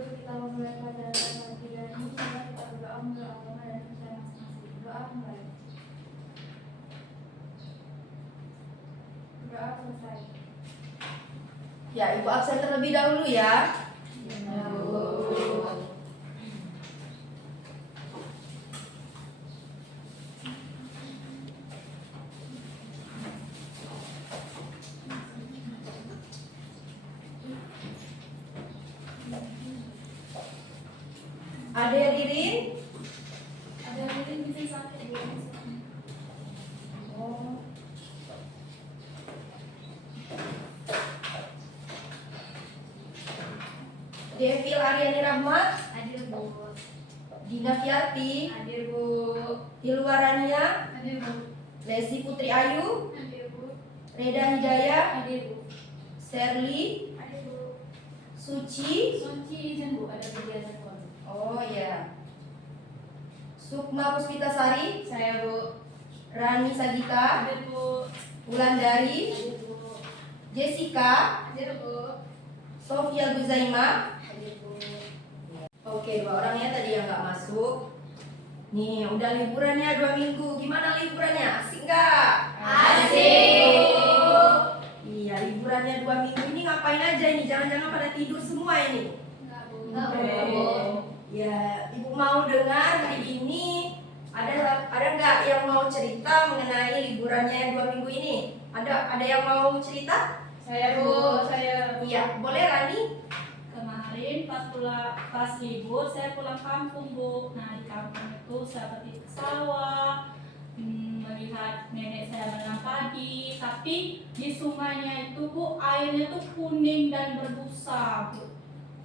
Sebelum kita memulai pelajaran lagi dan ini, coba kita berdoa menurut agama dan percaya masing-masing. Doa mulai. Doa selesai. Ya, Ibu absen terlebih dahulu ya. Ada Ririn? Ada yang bisa sakit dia. Oh. Devil Aryani Rahmat, Hadir Bu. Dina Fiati, Hadir Bu. Hilwarania, Hadir Bu. Lesi Putri Ayu, Hadir Bu. Reda Hidayah, Hadir Bu. Sherly, Hadir Bu. Suci. Suci izin Bu, ada kegiatan keluarga. Oh ya. Sukma Puspitasari, Saya Bu. Rani Sagita, Hadir Bu. Wulandari, Hadir Bu. Jessica, Hadir Bu. Sofia Guzaima. Hadir Bu. Oke, dua orangnya tadi yang nggak masuk. Nih, udah liburannya 2 minggu. Gimana liburannya? Asik nggak? Asik. Iya, liburannya 2 minggu ini ngapain aja ini? Jangan-jangan pada tidur semua ini. Enggak Bu. Ya, Ibu mau dengar hari ini ada nggak yang mau cerita mengenai liburannya yang 2 minggu ini? Ada yang mau cerita? Saya Bu. Saya Iya, boleh Rani? kemarin pas libur saya pulang kampung Bu. Nah di kampung itu saya pergi ke sawah, melihat nenek saya menanam padi. Tapi di sungainya itu Bu, airnya tuh kuning dan berbusa Bu.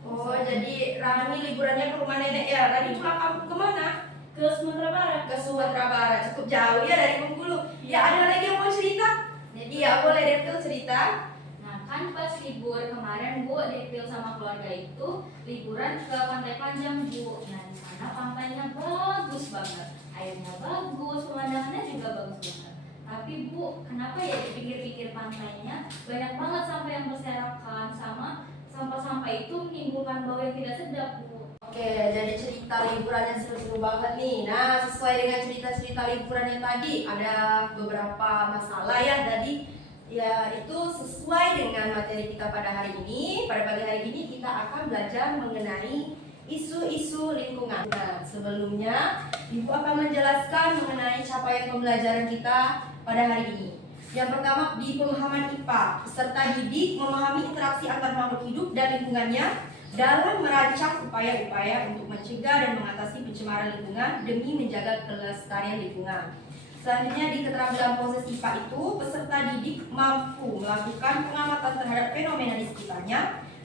Oh, jadi Rani liburannya ke rumah nenek ya. Rani pulang kampung kemana? Ke Sumatera Barat. Ke Sumatera Barat. Cukup jauh ya dari Bengkulu. Ya, ada lagi yang mau cerita? Iya, boleh Devil cerita. Nah kan pas libur kemarin Bu, Devil sama keluarga itu liburan ke Pantai Panjang Bu. Nah di sana pantainya bagus banget, airnya bagus, pemandangannya juga bagus banget. Tapi Bu, kenapa ya di pinggir-pinggir pantainya banyak banget sampah yang berserakan, sama sampah-sampah itu menimbulkan bau yang tidak sedap Bu. Oke, jadi cerita liburannya seru-seru banget nih. Nah, sesuai dengan cerita-cerita liburannya tadi, ada beberapa masalah ya tadi. Ya, itu sesuai dengan materi kita pada hari ini. Pada pagi hari ini kita akan belajar mengenai isu-isu lingkungan. Nah, sebelumnya Ibu akan menjelaskan mengenai capaian pembelajaran kita pada hari ini. Yang pertama di pemahaman IPA, peserta didik memahami interaksi antar makhluk hidup dan lingkungannya dalam merancang upaya-upaya untuk mencegah dan mengatasi pencemaran lingkungan demi menjaga kelestarian lingkungan. Selanjutnya di keterampilan proses IPA itu, peserta didik mampu melakukan pengamatan terhadap fenomena di sekitarnya,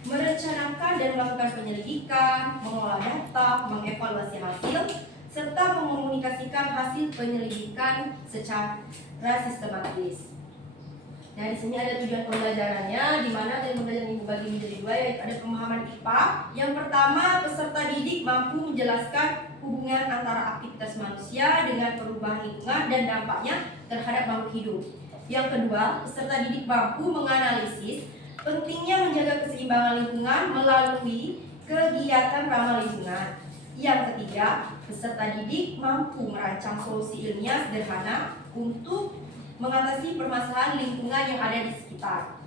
merencanakan dan melakukan penyelidikan, mengolah data, mengevaluasi hasil, serta mengomunikasikan hasil penyelidikan secara sistematis. Nah, di sini ada tujuan pembelajarannya, di mana dari pembelajaran Ibu bagi menjadi 2, yaitu ada pemahaman IPA. Yang pertama, peserta didik mampu menjelaskan hubungan antara aktivitas manusia dengan perubahan lingkungan dan dampaknya terhadap makhluk hidup. Yang kedua, peserta didik mampu menganalisis pentingnya menjaga keseimbangan lingkungan melalui kegiatan ramah lingkungan. Yang ketiga, peserta didik mampu merancang solusi ilmiah sederhana untuk mengatasi permasalahan lingkungan yang ada di sekitar.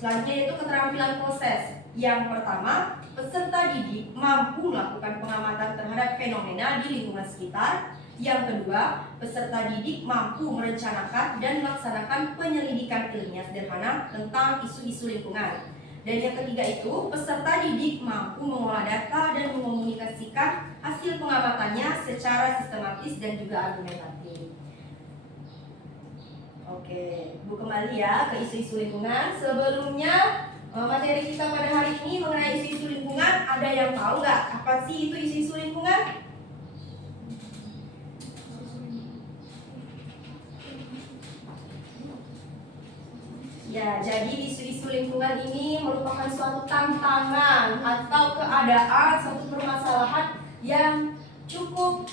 Selanjutnya yaitu keterampilan proses. Yang pertama, peserta didik mampu melakukan pengamatan terhadap fenomena di lingkungan sekitar. Yang kedua, peserta didik mampu merencanakan dan melaksanakan penyelidikan ilmiah sederhana tentang isu-isu lingkungan. Dan yang ketiga itu, peserta didik mampu mengolah data dan mengomunikasikan hasil pengamatannya secara sistematis dan juga argumentatif. Oke, Bu kembali ya ke isu-isu lingkungan. Sebelumnya materi kita pada hari ini mengenai isu-isu lingkungan, ada yang tahu nggak apa sih itu isu-isu lingkungan? Ya, jadi isu-isu lingkungan ini merupakan suatu tantangan atau keadaan, suatu permasalahan yang cukup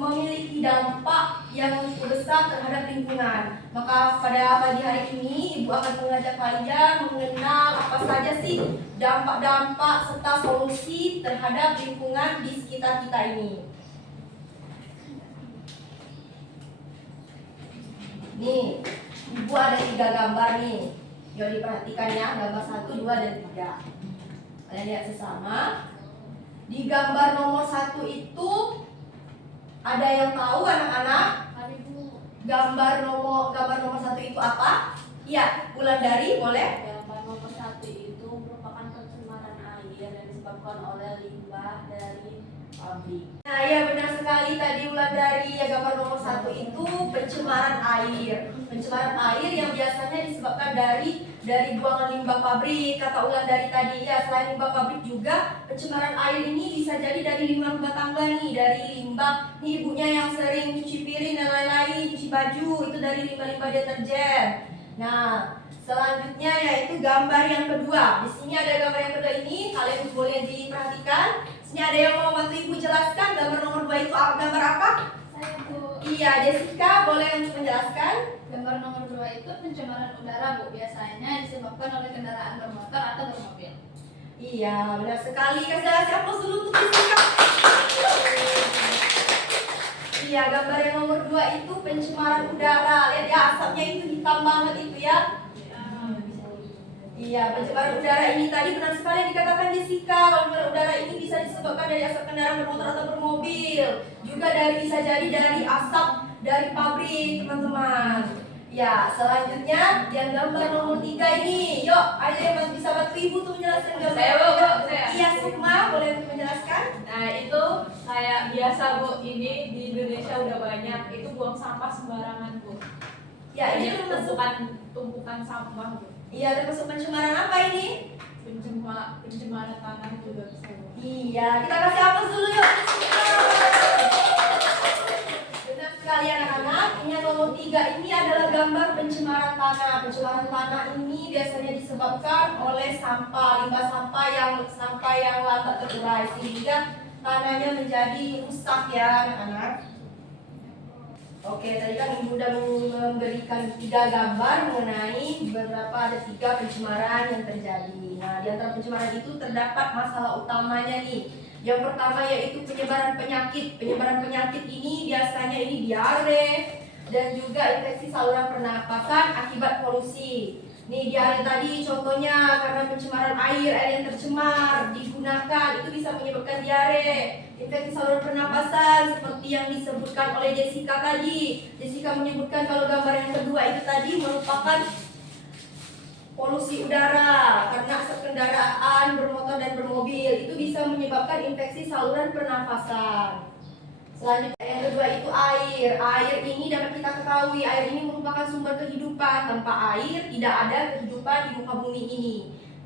memiliki dampak yang besar terhadap lingkungan. Maka pada pagi hari ini Ibu akan mengajak kalian mengenal apa saja sih dampak-dampak serta solusi terhadap lingkungan di sekitar kita ini. Nih, Ibu ada 3 gambar nih. Yuk diperhatikan ya, gambar 1, 2, dan 3. Kalian lihat sesama. Di gambar nomor 1 itu ada yang tahu anak-anak? Gambar nomor 1 itu apa? Iya, Wulandari boleh? Gambar nomor 1 itu merupakan pencemaran air yang disebabkan oleh limbah dari pabrik. Nah ya benar sekali tadi Wulandari ya, gambar nomor 1 itu pencemaran air. Pencemaran air yang biasanya disebabkan dari buangan limbah pabrik. Kata Wulandari tadi ya, selain limbah pabrik juga pencemaran air ini bisa jadi dari limbah rumah tangga nih, dari limbah nih ibunya yang sering cuci piring dan lain-lain, cuci baju, itu dari limbah-limbah deterjen. Nah, selanjutnya yaitu gambar yang kedua. Di sini ada gambar yang kedua ini, kalian boleh diperhatikan. Sini ada yang mau bantu Ibu jelaskan gambar nomor 2 itu gambar apa? Saya Bu. Iya, Jessica boleh untuk menjelaskan. Gambar nomor 2 itu pencemaran udara Bu, biasanya disebabkan oleh kendaraan bermotor atau bermobil. Iya, benar sekali. Kasih aplaus dulu untuk Jessica. Iya, gambar yang nomor 2 itu pencemaran udara. Lihat ya, asapnya itu hitam banget itu ya. Iya, pencemaran udara ini tadi benar sekali dikatakan Jessica. Kalau pencemaran udara ini bisa disebabkan dari asap kendaraan bermotor atau bermobil. Juga bisa jadi dari asap dari pabrik, teman-teman. Ya, selanjutnya yang gambar nomor 3 ini. Yuk, ada yang bisa bantu Ibu untuk menjelaskan gambar. Saya. Iya, Sukma, boleh untuk menjelaskan? Nah itu kayak biasa Bu, ini di Indonesia udah banyak itu buang sampah sembarangan Bu. Ya, ini Banyak termasuk tumpukan sampah Bu. iya, termasuk pencemaran apa ini? Pencemaran tanah juga bisa Bu. Iya, kita kasih aplaus dulu yuk. Benar sekali anak-anak. Ini yang nomor 3 ini adalah gambar pencemaran tanah. Pencemaran tanah ini biasanya disebabkan oleh sampah, limbah sampah yang lambat terurai sehingga tanahnya menjadi rusak ya anak-anak. Oke, tadi kan Ibu sudah memberikan 3 gambar mengenai ada 3 pencemaran yang terjadi. Nah, di antara pencemaran itu terdapat masalah utamanya nih. Yang pertama yaitu penyebaran penyakit. Penyebaran penyakit ini biasanya diare dan juga infeksi saluran pernapasan akibat polusi. Nih diare tadi contohnya karena pencemaran air yang tercemar digunakan itu bisa menyebabkan diare. Infeksi saluran pernapasan seperti yang disebutkan oleh Jessica tadi. Jessica menyebutkan kalau gambar yang kedua itu tadi merupakan polusi udara karena asap kendaraan bermotor dan bermobil itu bisa menyebabkan infeksi saluran pernafasan. Selanjutnya yang kedua itu air. Air ini dapat kita ketahui air ini merupakan sumber kehidupan. Tanpa air tidak ada kehidupan di muka bumi ini.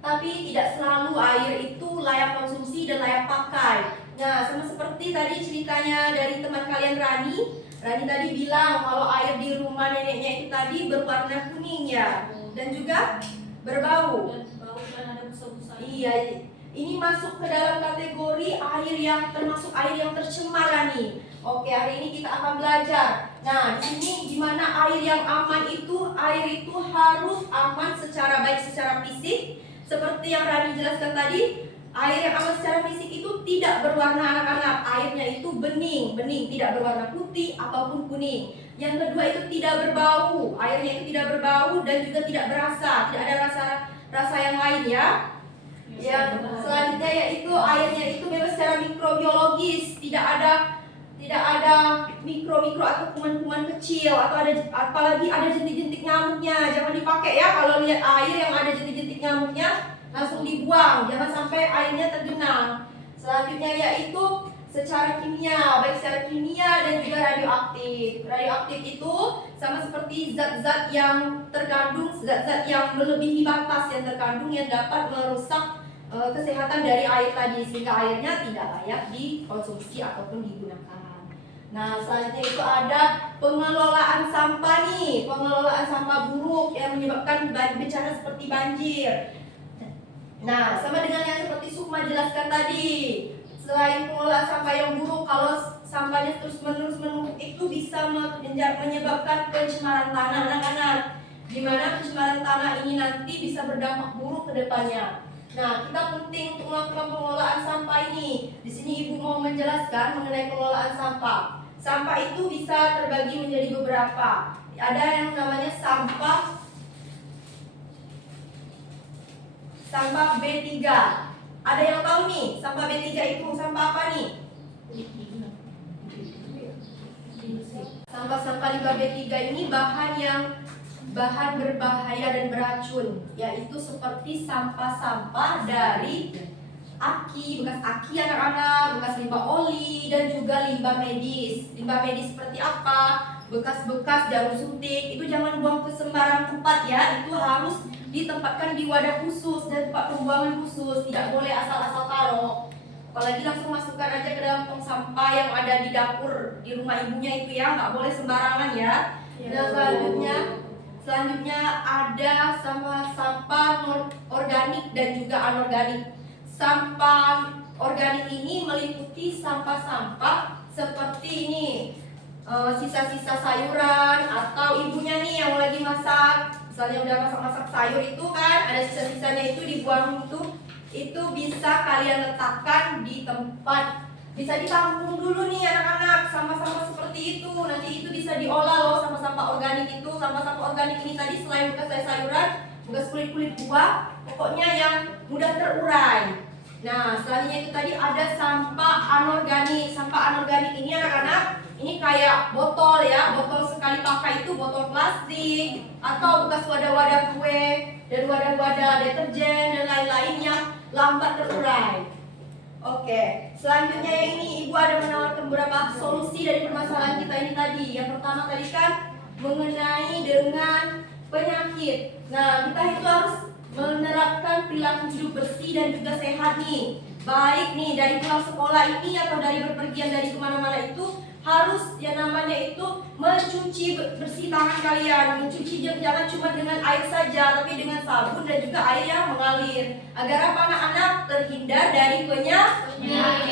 Tapi tidak selalu air itu layak konsumsi dan layak pakai. Nah, sama seperti tadi ceritanya dari teman kalian Rani. Rani tadi bilang kalau air di rumah neneknya itu tadi berwarna kuning ya, dan juga berbau. Dan bau dan ada busa-busa. Iya, ini masuk ke dalam kategori air yang termasuk air yang tercemar nih. Oke, hari ini kita akan belajar. Nah, di sini gimana air yang aman itu? Air itu harus aman secara baik secara fisik. Seperti yang Rani jelaskan tadi, air yang aman secara fisik itu tidak berwarna anak-anak. Airnya itu bening, tidak berwarna putih ataupun kuning. Yang kedua itu tidak berbau. Airnya itu tidak berbau dan juga tidak berasa. Tidak ada rasa yang lain ya. Yang selanjutnya yaitu airnya itu bebas secara mikrobiologis, tidak ada mikro atau kuman-kuman kecil atau apalagi ada jentik-jentik nyamuknya. Jangan dipakai ya kalau lihat air yang ada jentik-jentik nyamuknya, langsung dibuang, jangan sampai airnya tergenang. Selanjutnya yaitu secara kimia, baik secara kimia dan juga radioaktif. Radioaktif itu sama seperti zat-zat yang terkandung, zat-zat yang melebihi batas yang terkandung yang dapat merusak kesehatan dari air tadi sehingga airnya tidak layak dikonsumsi ataupun digunakan. Nah, selanjutnya itu ada pengelolaan sampah nih, pengelolaan sampah buruk yang menyebabkan bencana seperti banjir. Nah, sama dengan yang seperti Sukma jelaskan tadi. selain pengelolaan sampah yang buruk, kalau sampahnya terus-menerus menumpuk itu bisa menyebabkan pencemaran tanah anak-anak, di mana pencemaran tanah ini nanti bisa berdampak buruk ke depannya. Nah, kita penting untuk melakukan pengelolaan sampah ini. Di sini Ibu mau menjelaskan mengenai pengelolaan sampah. Sampah itu bisa terbagi menjadi beberapa. Ada yang namanya sampah B3. Ada yang tahu nih, sampah B3 itu sampah apa nih? Sampah-sampah limbah B3 ini bahan berbahaya dan beracun, yaitu seperti sampah-sampah dari aki, bekas aki anak-anak, bekas limbah oli, dan juga limbah medis. Limbah medis seperti apa? Bekas-bekas jarum suntik, itu jangan buang ke sembarang tempat ya, itu harus ditempatkan di wadah khusus dan tempat pembuangan khusus, tidak boleh asal-asal taruh. Apalagi langsung masukkan aja ke dalam tong sampah yang ada di dapur di rumah ibunya itu ya, nggak boleh sembarangan ya. Dan selanjutnya ada sampah organik dan juga anorganik. Sampah organik ini meliputi sampah-sampah seperti ini, sisa-sisa sayuran atau ibunya nih yang lagi masak, misalnya udah masak-masak sayur itu kan ada sisa-sisanya itu dibuang, itu bisa kalian letakkan di tempat, bisa ditampung dulu nih anak-anak, sampah-sampah seperti itu nanti itu bisa diolah loh, sampah-sampah organik itu. Sampah-sampah organik ini tadi selain bekas sayuran, bekas kulit-kulit buah, pokoknya yang mudah terurai. Nah, selanjutnya itu tadi ada sampah anorganik. Sampah anorganik ini anak-anak, ini kayak botol ya, botol sekali pakai itu botol plastik atau bekas wadah-wadah kue dan wadah-wadah deterjen dan lain-lain yang lambat terurai. Oke, selanjutnya yang ini Ibu ada menawarkan beberapa solusi dari permasalahan kita ini tadi. Yang pertama tadi kan mengenai dengan penyakit. Nah, kita itu harus menerapkan perilaku hidup bersih dan juga sehat nih. Baik nih dari pulang sekolah ini atau dari berpergian dari kemana-mana itu harus yang namanya itu mencuci bersih tangan kalian. Mencuci jangan cuma dengan air saja, tapi dengan sabun dan juga air yang mengalir, agar apa anak-anak terhindar dari penyakit.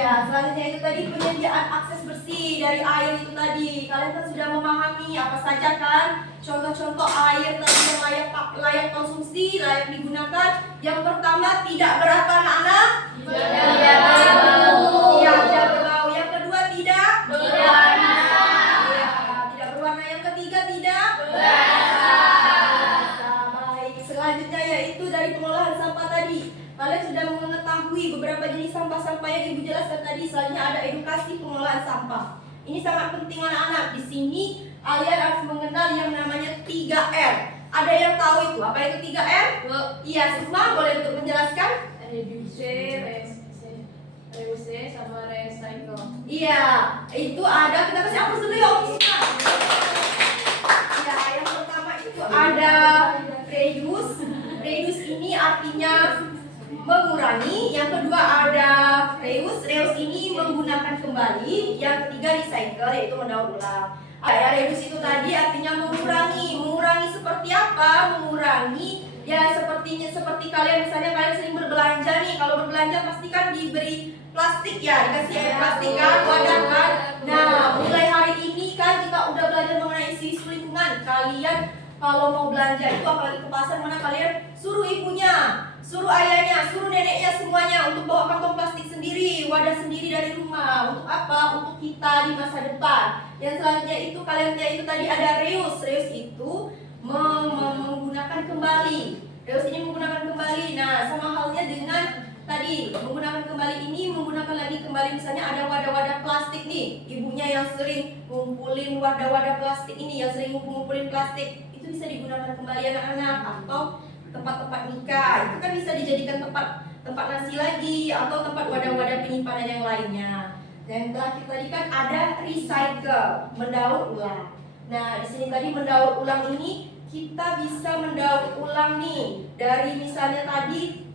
Iya, selanjutnya itu tadi penyediaan akses bersih dari air itu tadi. Kalian kan sudah memahami apa saja kan contoh-contoh air tadi yang layak konsumsi, layak digunakan. Yang pertama tidak berapa anak-anak? Tidak berbau. Iya, tidak berbau. Yang kedua tidak berwarna. Iya, tidak berwarna. Yang ketiga tidak berasa. Baik, selanjutnya yaitu dari pengolahan sampah tadi. Kalian sudah mengetahui beberapa jenis sampah-sampah yang Ibu jelaskan tadi. Selanjutnya ada edukasi pengolahan sampah. Ini sangat penting anak-anak. Di sini kalian harus mengenal yang namanya 3R. Ada yang tahu itu apa itu 3R? Iya, Sukma boleh untuk menjelaskan? Reuse sama recycle. Iya, itu ada. Kita kasih aplaus dulu ya, Sukma. Iya, yang pertama itu ada reuse. Reuse ini artinya mengurangi. Yang kedua ada reuse. Reuse ini menggunakan kembali. Yang ketiga recycle, yaitu mendaur ulang. Ya, reduce itu tadi artinya mengurangi. Mengurangi seperti apa? Mengurangi ya seperti kalian misalnya kalian sering berbelanja nih. Kalau berbelanja pasti kan diberi plastik ya, dikasih air plastik kan, wadah kan. Nah, mulai hari ini kan kita udah belajar mengenai isu lingkungan. Kalian kalau mau belanja itu apalagi ke pasar mana kalian suruh ibunya, suruh ayahnya, suruh neneknya semuanya untuk bawa kantong plastik sendiri, wadah sendiri dari rumah. Untuk apa? Untuk kita di masa depan. Yang selanjutnya itu kalian lihat itu tadi ada reuse. Reuse itu menggunakan kembali. Reuse ini menggunakan kembali. Nah, sama halnya dengan tadi menggunakan kembali ini menggunakan lagi kembali. Misalnya ada wadah-wadah plastik nih, ibunya yang sering ngumpulin wadah-wadah plastik ini, yang sering ngumpulin plastik, itu bisa digunakan kembali anak-anak. Atau tempat-tempat nikah itu kan bisa dijadikan tempat nasi lagi atau tempat wadah-wadah penyimpanan yang lainnya. Dan terakhir tadi kan ada recycle, mendaur ulang. Nah, di sini tadi mendaur ulang ini kita bisa mendaur ulang nih dari misalnya tadi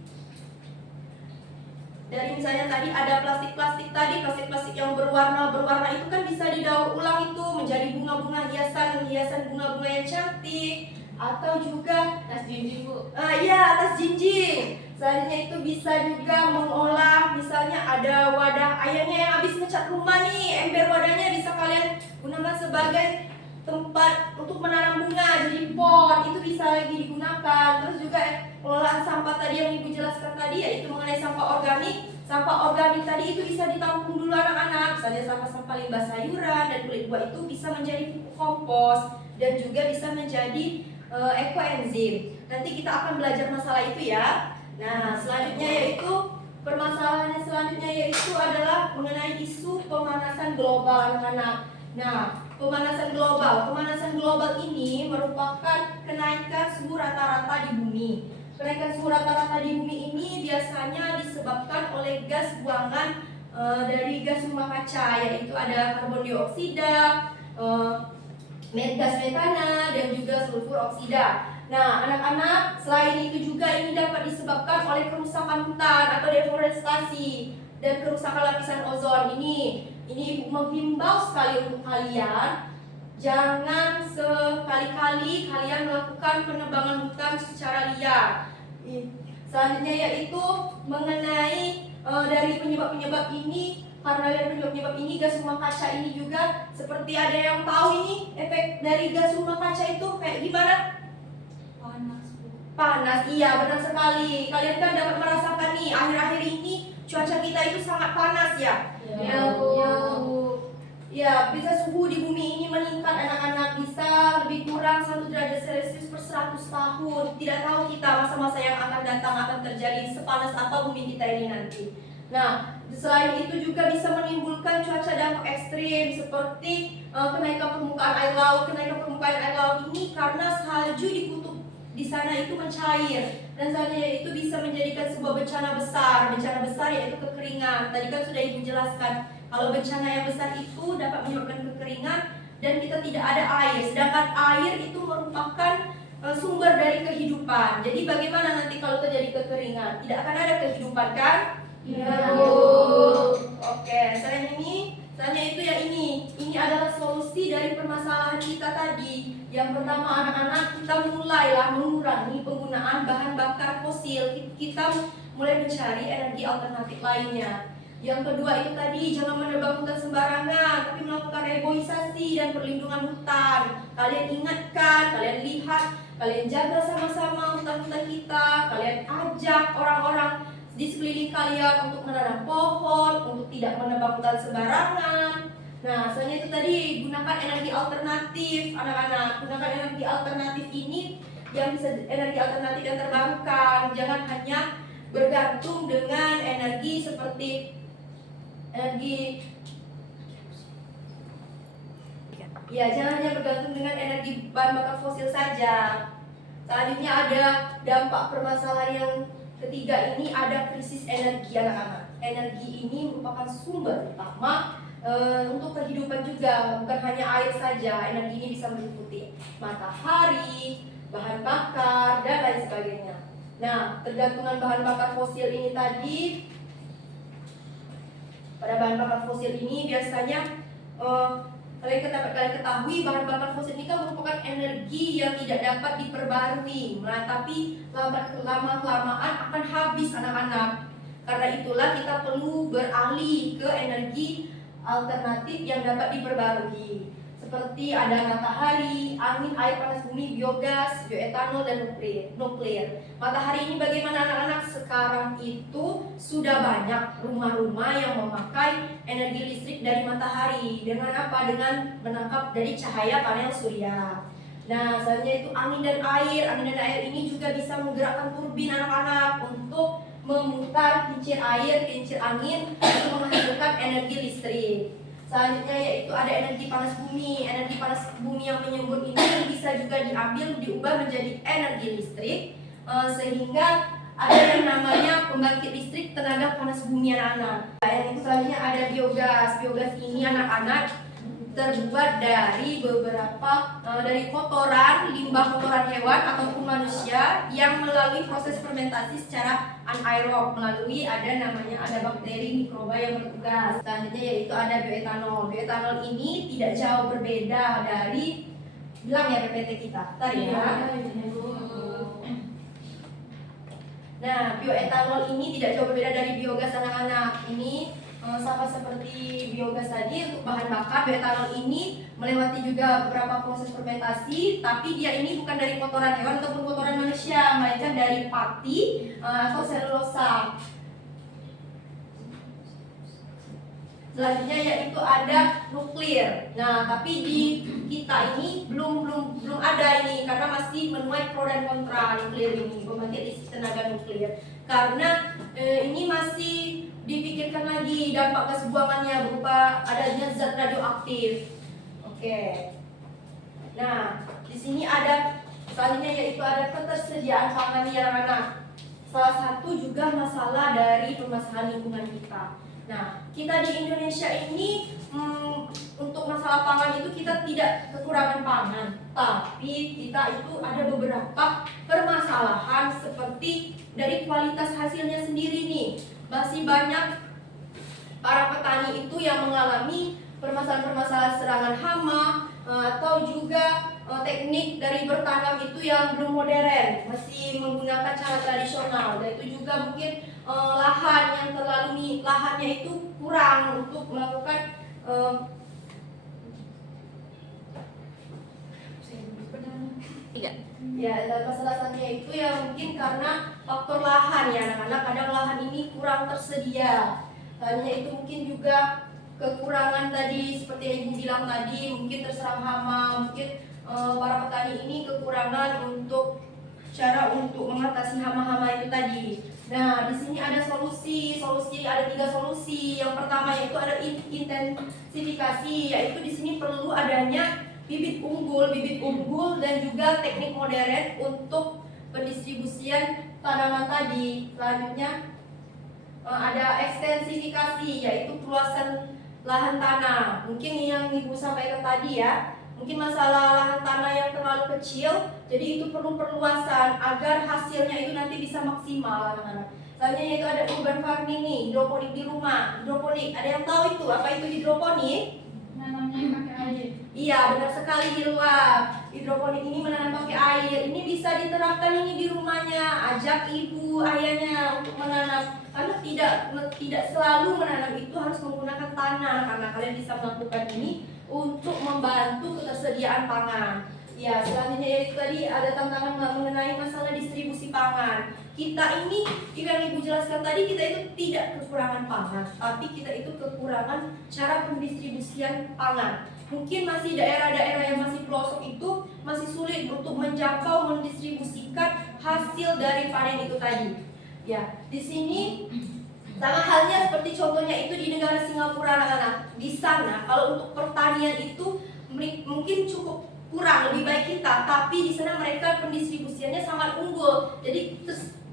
ada plastik-plastik tadi, plastik-plastik yang berwarna itu kan bisa didaur ulang itu menjadi bunga-bunga hiasan bunga-bunga yang cantik, atau juga Tas jinjing, Bu. iya, tas jinjing. Selanjutnya itu bisa juga mengolah, misalnya ada wadah ayamnya yang habis ngecat rumah nih, ember wadahnya bisa kalian gunakan sebagai tempat untuk menanam bunga, jadi pot itu bisa lagi digunakan. Terus juga pengelolaan sampah tadi yang ibu jelaskan tadi, yaitu mengenai sampah organik. Sampah organik tadi itu bisa ditampung dulu anak-anak, misalnya sampah-sampah limbah sayuran dan kulit buah itu bisa menjadi pupuk kompos dan juga bisa menjadi ekoenzim. Nanti kita akan belajar masalah itu ya. Nah, selanjutnya yaitu permasalahan selanjutnya yaitu adalah mengenai isu pemanasan global anak-anak. Nah, pemanasan global ini merupakan kenaikan suhu rata-rata di bumi. Kenaikan suhu rata-rata di bumi ini biasanya disebabkan oleh gas buangan dari gas rumah kaca, yaitu ada karbon dioksida, gas metana, dan juga sulfur oksida. Nah, anak-anak, selain itu juga ini dapat disebabkan oleh kerusakan hutan atau deforestasi dan kerusakan lapisan ozon ini. Ini ibu menghimbau sekali untuk kalian, jangan sekali-kali kalian melakukan penebangan hutan secara liar. Selanjutnya yaitu mengenai dari penyebab-penyebab ini, karena dari penyebab-penyebab ini gas rumah kaca ini juga seperti ada yang tahu ini efek dari gas rumah kaca itu kayak gimana? Panas, iya benar sekali. Kalian kan dapat merasakan nih akhir-akhir ini cuaca kita itu sangat panas ya. Ya, Bu. Ya, bisa suhu di bumi ini meningkat anak-anak, bisa lebih kurang 1 derajat Celcius per 100 tahun. Tidak tahu kita masa-masa yang akan datang akan terjadi sepanas apa bumi kita ini nanti. Nah, selain itu juga bisa menimbulkan cuaca dampak ekstrim seperti kenaikan permukaan air laut. Kenaikan permukaan air laut ini karena salju di kutub di sana itu mencair, dan selanjutnya itu bisa menjadikan sebuah bencana besar. Bencana besar yaitu kekeringan. Tadi kan sudah ibu jelaskan kalau bencana yang besar itu dapat menyebabkan kekeringan dan kita tidak ada air. Sedangkan air itu merupakan sumber dari kehidupan. Jadi bagaimana nanti kalau terjadi kekeringan? Tidak akan ada kehidupan kan? Ya, Bu. Oke, selain itu ya ini adalah solusi dari permasalahan kita tadi. Yang pertama anak-anak, kita mulailah mengurangi penggunaan bahan bakar fosil. Kita mulai mencari energi alternatif lainnya. Yang kedua itu tadi, jangan menebang hutan sembarangan, tapi melakukan reboisasi dan perlindungan hutan. Kalian ingatkan, kalian lihat, kalian jaga sama-sama hutan-hutan kita. Kalian ajak orang-orang di sekeliling kalian untuk menanam pohon, untuk tidak menebang hutan sembarangan. Nah, selanjutnya itu tadi, gunakan energi alternatif anak-anak. Gunakan energi alternatif ini yang bisa energi alternatif yang terbarukan. Jangan hanya bergantung dengan energi seperti jangan hanya bergantung dengan energi bahan bakar fosil saja. Selanjutnya ada dampak permasalahan yang ketiga ini, ada krisis energi anak-anak. Energi ini merupakan sumber utama untuk kehidupan juga, bukan hanya air saja. Energi ini bisa meliputi matahari, bahan bakar, dan lain sebagainya. Nah, tergantungan bahan bakar fosil ini tadi, pada bahan bakar fosil ini biasanya kalian ketahui bahan bakar fosil ini kan merupakan energi yang tidak dapat diperbarui, tapi lama-kelamaan akan habis anak-anak. Karena itulah kita perlu beralih ke energi alternatif yang dapat diperbarui, seperti ada matahari, angin, air panas bumi, biogas, bioetanol, dan nuklir. Matahari ini bagaimana anak-anak? Sekarang itu sudah banyak rumah-rumah yang memakai energi listrik dari matahari. Dengan apa? Dengan menangkap dari cahaya panel surya. Nah, selanjutnya itu angin dan air. Angin dan air ini juga bisa menggerakkan turbin anak-anak untuk memutar kincir air, kincir angin untuk menghasilkan energi listrik. Selanjutnya yaitu ada energi panas bumi. Energi panas bumi yang menyembur ini bisa juga diubah menjadi energi listrik, sehingga ada yang namanya pembangkit listrik tenaga panas bumi anak-anak. Yang selanjutnya ada biogas. Biogas ini anak-anak terbuat dari dari limbah kotoran hewan ataupun manusia yang melalui proses fermentasi secara anaerob, melalui ada bakteri mikroba yang bertugas. Selanjutnya yaitu ada bioetanol. Bioetanol ini tidak jauh berbeda dari PPT kita. Bentar ya. Nah, bioetanol ini tidak jauh berbeda dari biogas anak-anak. Ini sama seperti biogas tadi untuk bahan bakar. Bioetanol ini melewati juga beberapa proses fermentasi, tapi dia ini bukan dari kotoran hewan ataupun kotoran manusia, melainkan dari pati atau selulosa. Selanjutnya yaitu ada nuklir. Nah, tapi di kita ini belum ada ini karena masih menuai pro dan kontra nuklir ini, pembangkit listrik tenaga nuklir. Karena ini masih dipikirkan lagi dampak gas buangannya berupa adanya zat radioaktif. Oke. Nah, di sini ada selanjutnya yaitu ada ketersediaan pangan ya anak-anak. Salah satu juga masalah dari permasalahan lingkungan kita. Nah, kita di Indonesia ini untuk masalah pangan itu kita tidak kekurangan pangan, tapi kita itu ada beberapa permasalahan seperti dari kualitas hasilnya sendiri nih. Masih banyak para petani itu yang mengalami permasalahan-permasalahan serangan hama atau juga teknik dari bertanam itu yang belum modern, masih menggunakan cara tradisional. Dan itu juga mungkin lahan yang terlalu lahannya itu kurang untuk melakukan ya, dan masalah satunya itu ya mungkin karena faktor lahan ya anak-anak. Kadang lahan ini kurang tersedia. Lainnya itu mungkin juga kekurangan tadi seperti yang Ibu bilang tadi, mungkin terserang hama, mungkin para petani ini kekurangan untuk cara untuk mengatasi hama-hama itu tadi. Nah, di sini ada solusi ada 3 solusi. Yang pertama yaitu ada intensifikasi, yaitu di sini perlu adanya bibit unggul dan juga teknik modern untuk pendistribusian tanaman tadi. Selanjutnya ada ekstensifikasi, yaitu perluasan lahan tanah. Mungkin yang Ibu sampaikan tadi ya, mungkin masalah lahan tanah yang terlalu kecil, jadi itu perlu perluasan agar hasilnya itu nanti bisa maksimal anak-anak. Selanjutnya yaitu ada urban farming nih, hidroponik di rumah. Hidroponik, ada yang tahu itu apa itu hidroponik? Nanamnya pakai air. Iya, benar sekali di luar. Hidroponik ini menanam pakai air. Ini bisa diterapkan ini di rumahnya. Ajak ibu, ayahnya untuk menanam. Karena tidak selalu menanam itu harus menggunakan tanah. Karena kalian bisa melakukan ini untuk membantu ketersediaan pangan. Ya, selanjutnya yaitu tadi ada tantangan mengenai masalah distribusi pangan. Kita ini, yang Ibu jelaskan tadi, kita itu tidak kekurangan pangan, tapi kita itu kekurangan cara pendistribusian pangan. Mungkin masih daerah-daerah yang masih pelosok itu masih sulit untuk menjangkau mendistribusikan hasil dari panen itu tadi. Ya, di sini sama halnya seperti contohnya itu di negara Singapura anak-anak. Di sana kalau untuk pertanian itu mungkin cukup kurang, lebih baik kita, tapi di sana mereka pendistribusiannya sangat unggul.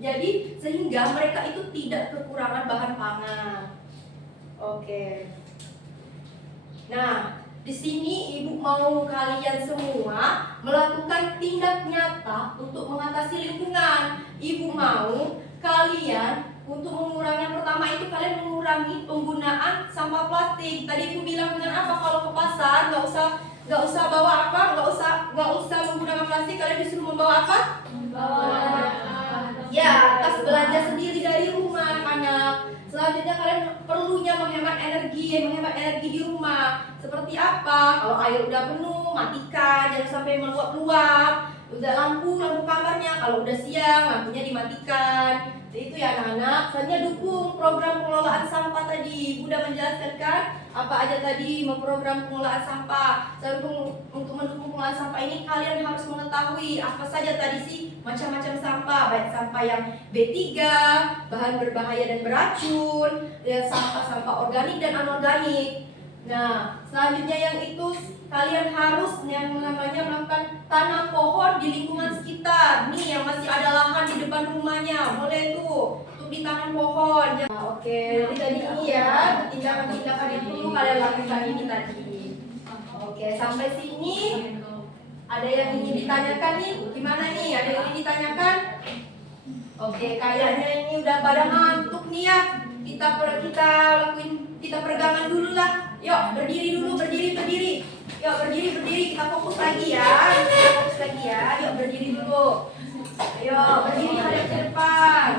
Jadi sehingga mereka itu tidak kekurangan bahan pangan. Oke. Nah, di sini Ibu mau kalian semua melakukan tindak nyata untuk mengatasi lingkungan. Ibu mau kalian untuk mengurangi, yang pertama itu kalian mengurangi penggunaan sampah plastik. Tadi Ibu bilang dengan apa? Kalau ke pasar nggak usah bawa apa? Nggak usah menggunakan plastik. Kalian disuruh membawa apa? Ya, tas belanja sendiri dari rumah anak. Selanjutnya kalian perlunya menghemat energi di rumah. Seperti apa? Kalau air udah penuh, matikan, jangan sampai meluap-luap. Udah lampu kamarnya, kalau udah siang lampunya dimatikan. Itu ya anak-anak. Selanjutnya dukung program pengelolaan sampah tadi. Ibu udah menjelaskan kan apa aja tadi program pengelolaan sampah. Untuk mendukung pengelolaan sampah ini kalian harus mengetahui apa saja tadi sih macam-macam sampah, baik sampah yang B3, bahan berbahaya dan beracun, dan sampah-sampah organik dan anorganik. Nah, selanjutnya yang itu kalian harus yang namanya melakukan tanam pohon di lingkungan sekitar. Nih yang masih ada lahan di depan rumahnya, boleh tuh untuk ditanam pohon. Ya, oke, jadi tadi ini ya tindakan-tindakan yang perlu kalian lakukan ini tadi. Oke, sampai sini ada yang ingin ditanyakan nih? Gimana nih? Ada yang ingin ditanyakan? Oke, kayaknya ini udah pada ngantuk nih ya. Kita peregangan dulu lah. Yuk, berdiri dulu, berdiri. Yuk, berdiri. Kita fokus lagi ya. Yuk, berdiri dulu. Ayo, berdiri hadap ke depan.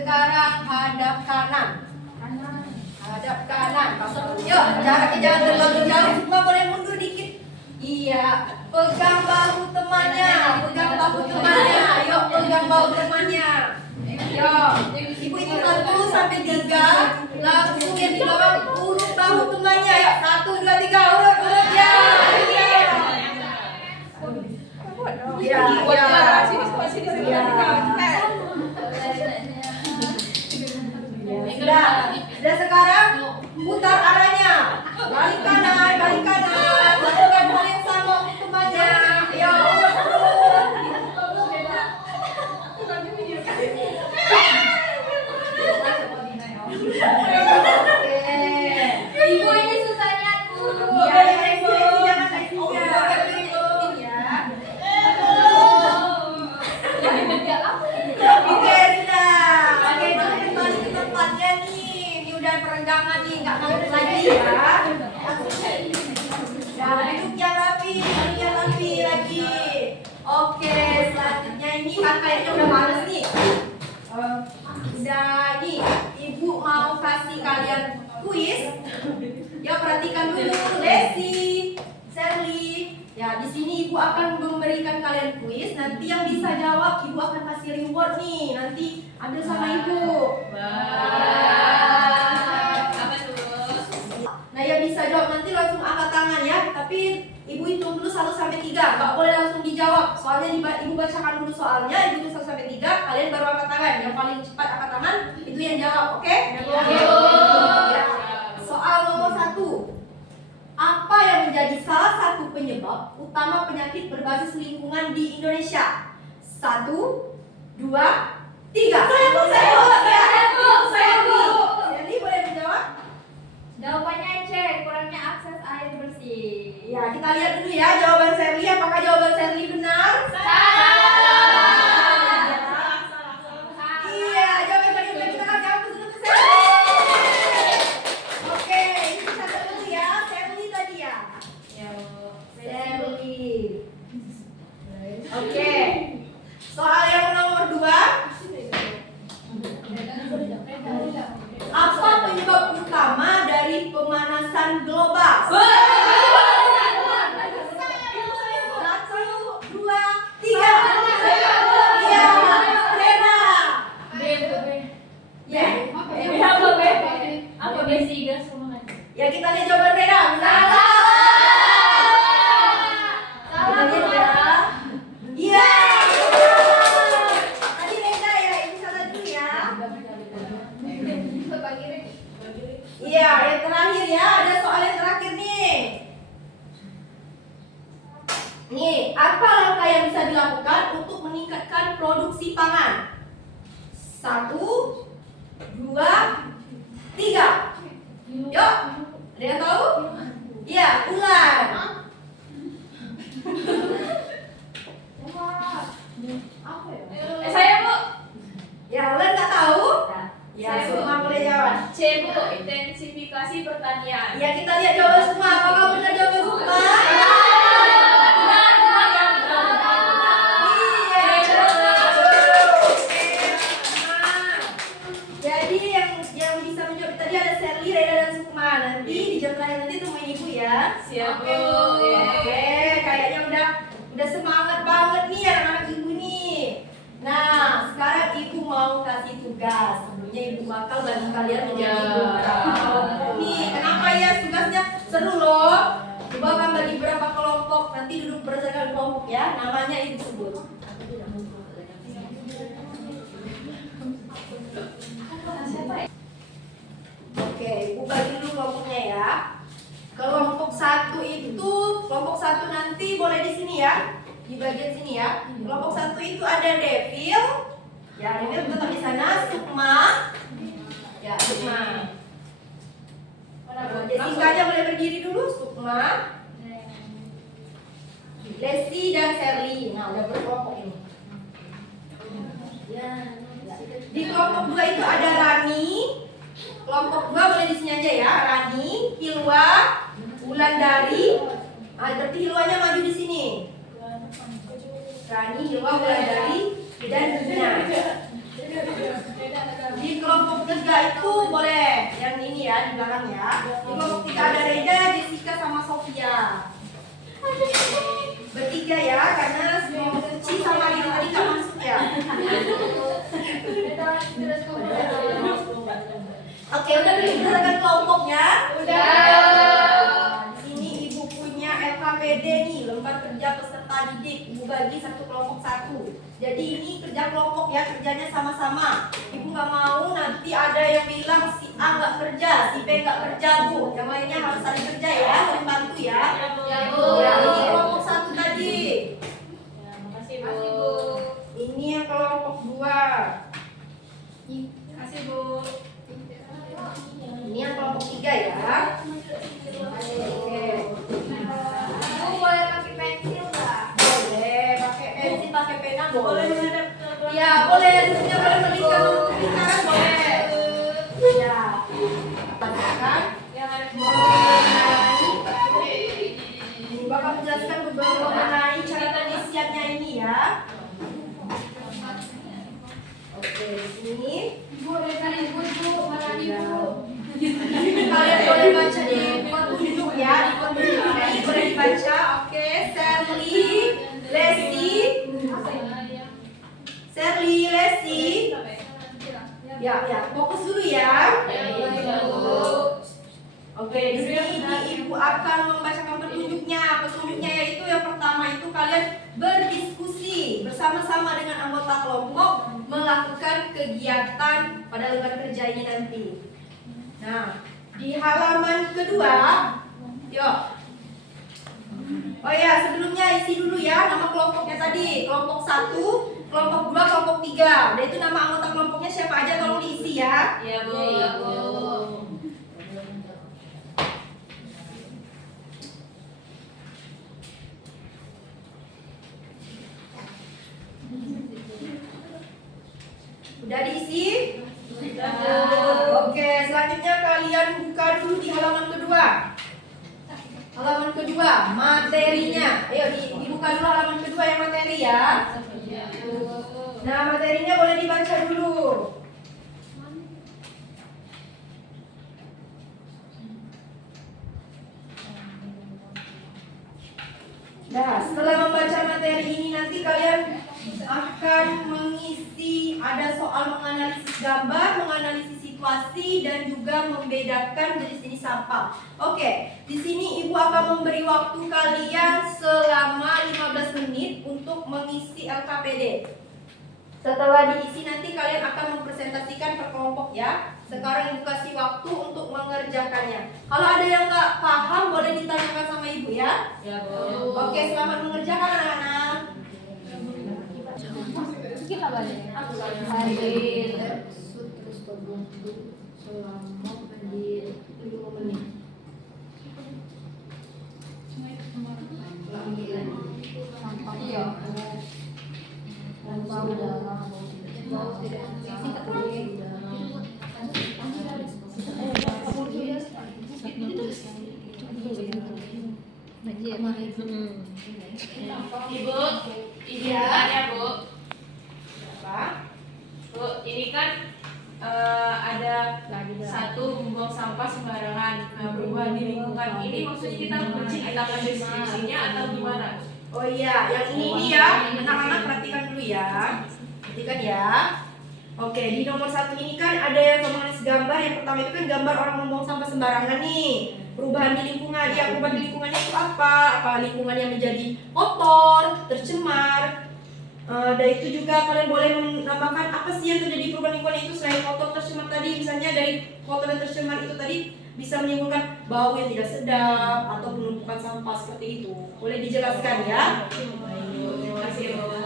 sekarang hadap kanan. Hadap kanan. Yuk, jaraknya jangan terlalu jauh. Cuma boleh mundur dikit. Iya, pegang bahu temannya. Pegang bahu temannya. Yuk, pegang bahu temannya. Yuk, ibu itu 1 sampai 3. Langsung yang di bawah urut bahu temannya. Yuk, 1, 2, 3, urut, urut ya. Iya, iya. Sudah sekarang putar arahnya. Balik kanan, balik kanan. Lakukan hal yang sama untuk temannya. Ayo, Ibu ini susahnya tuh. iya, jangan naik Oke, sudah. Oke, kita kembali ke tempatnya nih. Ini udah perenggangan nih, nggak ngantuk lagi ya. Nah, duduk yang rapi, duduk yang rapi lagi. Oke, selanjutnya ini kan kayaknya udah males nih. Udah nih, ibu mau kasih kalian kuis. Ya perhatikan dulu, Lesti, Sherly. Ya di sini ibu akan memberikan kalian kuis. Nanti yang bisa jawab ibu akan kasih reward nih. Nanti ambil sama ibu. Apa tuh? Nah yang bisa jawab nanti langsung angkat tangan ya. Tapi ibu hitung dulu 1 sampai 3. Nggak boleh langsung dijawab. Soalnya ibu bacakan dulu soalnya. Ibu hitung 1 sampai 3. Kalian baru angkat tangan. Yang paling cepat angkat tangan itu yang jawab. Oke? Ya. Soal nomor 1. Apa yang menjadi salah satu penyebab utama penyakit berbasis lingkungan di Indonesia? 1, 2, 3. Saya Bu. Jadi boleh menjawab? Jawabannya C, kurangnya akses air bersih. Ya, kita lihat dulu ya jawaban Sherly. Apakah jawaban Sherly benar? Iya, jawaban Sherly benar. Kita kasih jawab dulu ke Sherly. Oke, ini kita catat dulu ya. Sherly tadi ya. Sherly. Oke. Soal yang nomor 2. Apa penyebab utama dari pemanasan global? 1, 2, 3. Iya, Rena. Ya. Apa besi gas rumah? Ya kita lihat jawaban Rena. Salah. Kita lihat ya. Iya. Tadi Rena ya, ini salah dulu ya. Iya, yang terakhir ya, ada soal yang terakhir nih. Nih, apa langkah yang bisa dilakukan untuk meningkatkan produksi pangan? 1, 2, 3. Yuk, ada yang tahu? Iya, Ulan. Saya Bu. Ya, Ulan nggak tahu? Ya, Saya, Bu. semua boleh jawab. C Bu, intensifikasi pertanian. Ya, kita lihat jawaban semua. Apakah benar jawaban semua? Jadi yang bisa menjawab tadi ada Sherly, Reda dan Sukma. Nanti di jam terakhir nanti temuin ibu ya. Siap Bu. Oke, kayaknya udah semangat banget nih anak-anak ibu nih. Nah, sekarang ibu mau kasih tugas. Sebelumnya ibu bakal bagi kalian menjadi beberapa kelompok nih. Kenapa ya tugasnya seru loh? Ibu akan bagi beberapa kelompok. Nanti duduk berdasarkan kelompok ya. Namanya ibu sebut. Oke, ibu bagi dulu kelompoknya ya. Kelompok 1 itu, kelompok 1 nanti boleh di sini ya, di bagian sini ya. Kelompok 1 itu ada Devil, ya Devil tetap di sana. Sukma, ya Sukma. Jessica-nya boleh berdiri dulu. Sukma, Lesti dan Sherly. Nah udah berkelompok ini. Di kelompok 2 itu ada Rani. Kelompok 2 boleh di sini aja ya. Rani, Hilwa, Wulandari. Ah, berarti Hilwanya maju di sini. Rani, Hilwa, Wulandari, dan Gina. 3 itu boleh yang ini ya di belakang ya. Di kelompok 3 ada Reza, Jessica sama Sofia. Bertiga ya, karena semua Ci sama Rina tadi nggak masuk ya. Oke, udah berdasarkan kelompoknya? Udah. Di sini ibu punya LKPD nih, lembar kerja peserta didik. Ibu bagi satu kelompok satu. Jadi ini kerja kelompok ya, kerjanya sama-sama. Ibu nggak mau nanti ada yang bilang si A nggak kerja, si B nggak kerja bu. Yang lainnya harus saling kerja ya, saling bantu ya. Ya, ini kelompok satu tadi. Makasih Bu. Ini yang kelompok 2. Makasih Bu. Ini yang kelompok 3 ya. Oke. Bu boleh pakai pensil nggak? Boleh pakai pensil, pakai pena Boleh boleh. menghadap ke belakang. Ya boleh, duduknya boleh melingkar lingkaran boleh. Ya. Bacakan. Yang ada Ini bakal menjelaskan beberapa mengenai cara pengisiannya ini ya. Oke, di sini. Bu, dari Bu, malah Ibu. Kalian boleh baca di petunjuk ya, di petunjuk ini boleh dibaca. Oke, Serli, Lesi. Ya, fokus dulu ya. Oke, di sini ibu akan membacakan petunjuknya. Petunjuknya yaitu yang pertama itu kalian berdiskusi bersama-sama dengan anggota kelompok melakukan kegiatan pada lembar kerja ini nanti. Nah, di halaman kedua, yuk. Oh ya, sebelumnya isi dulu ya nama kelompoknya tadi. Kelompok 1, kelompok 2, kelompok 3. Dan itu nama anggota kelompoknya siapa aja tolong diisi ya. Iya Bu. Udah diisi? Sudah Bu. Oke, selanjutnya kalian buka dulu di halaman kedua. Halaman kedua, materinya. Ayo dibuka dulu halaman kedua yang materi ya. Nah, materinya boleh dibaca dulu. Nah, setelah membaca materi ini nanti kalian akan mengisi, ada soal menganalisis gambar, menganalisis situasi dan juga membedakan jenis-jenis sampah. Oke, di sini Ibu akan memberi waktu kalian selama 15 menit untuk mengisi LKPD. Setelah diisi nanti kalian akan mempresentasikan per kelompok ya. Sekarang Ibu kasih waktu untuk mengerjakannya. Kalau ada yang nggak paham boleh ditanyakan sama Ibu ya. Ya Bu. Oke, selamat mengerjakan anak-anak. Ibu, izin bertanya Bu. Apa? Bu, ini kan ada satu membuang sampah sembarangan. Nah, perubahan di lingkungan ini maksudnya kita menciptakan deskripsinya atau gimana? Oh iya, yang ini dia, anak-anak perhatikan dulu ya. Perhatikan ya. Oke, di nomor 1 ini kan ada yang menganalisis gambar. Yang pertama itu kan gambar orang membuang sampah sembarangan nih. Perubahan di lingkungan, ya perubahan di lingkungannya itu apa? Apa lingkungan yang menjadi kotor, tercemar? Dan itu juga kalian boleh menambahkan apa sih yang terjadi perubahan lingkungan itu selain kotor tercemar tadi. Misalnya dari kotor dan tercemar itu tadi bisa menimbulkan bau yang tidak sedap atau penumpukan sampah seperti itu. Boleh dijelaskan ya? Terima kasih Bu.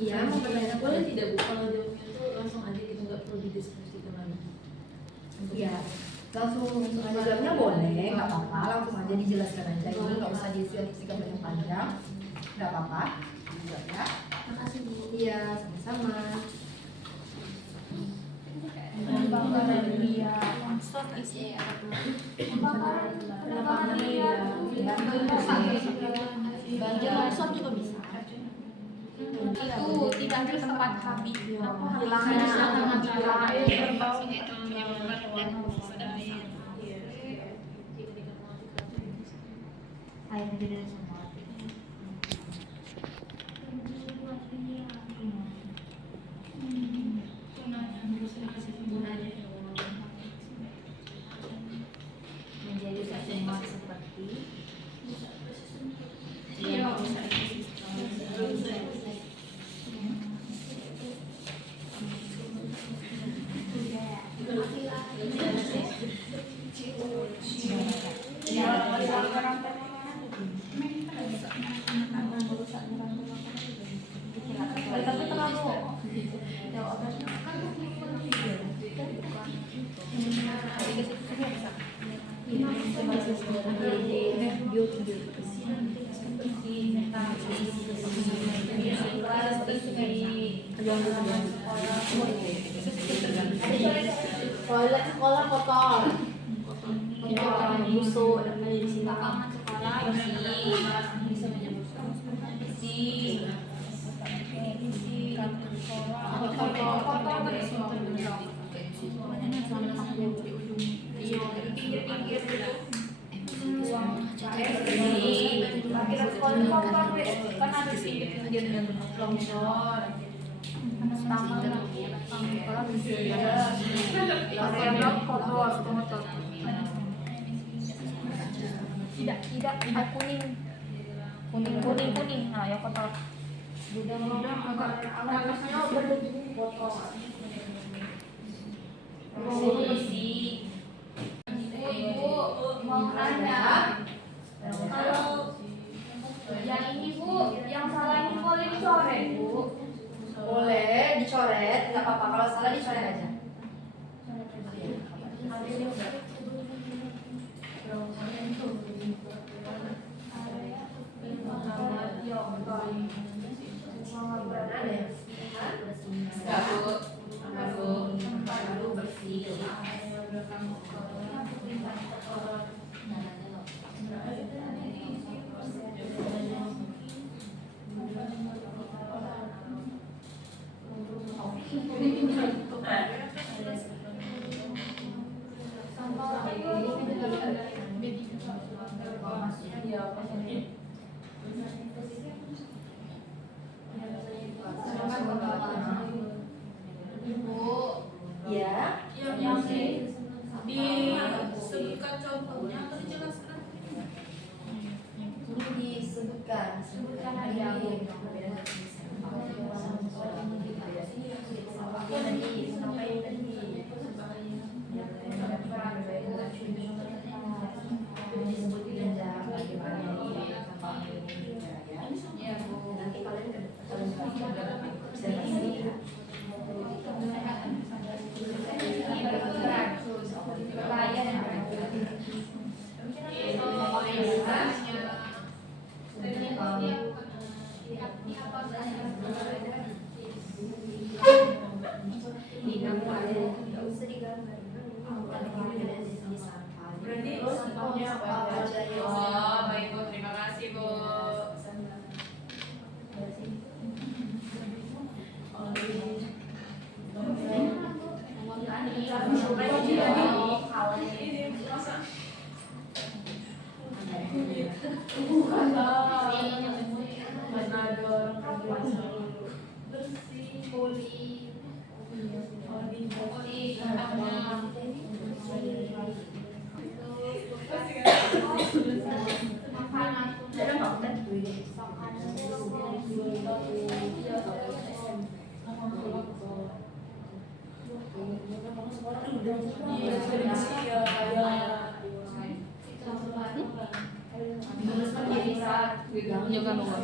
Iya, mau bertanya Boleh tidak Bu, kalau jawabnya itu langsung aja gitu, nggak perlu didiskusikan lagi. Programnya boleh, nggak apa-apa, langsung aja dijelaskan aja ini, nggak usah diskusikan banyak panjang, nggak apa-apa. Ya. Makasih Bu. Iya, sama-sama. Pengembangan media soft isi pengembangan media soft juga bisa. Itu tidak di tempat kami. Menjadi semua seperti Tapi terlalu toilet sekolah kotor, busuk dan di sini lapangan sekolah kan ada pinggir-pinggir longsor tidak kuning nah ya kotor atasnya berbentuk kotor Ibu mau nanya kalau yang ini Bu, yang salah ini boleh dicoret Bu? Boleh dicoret, nggak apa-apa, kalau salah dicoret aja. Ya, yang disebutkan contohnya atau dijelaskan? disebutkan aja. Nanti kalian Oh, baik Bu, terima kasih Bu. Juga nomor.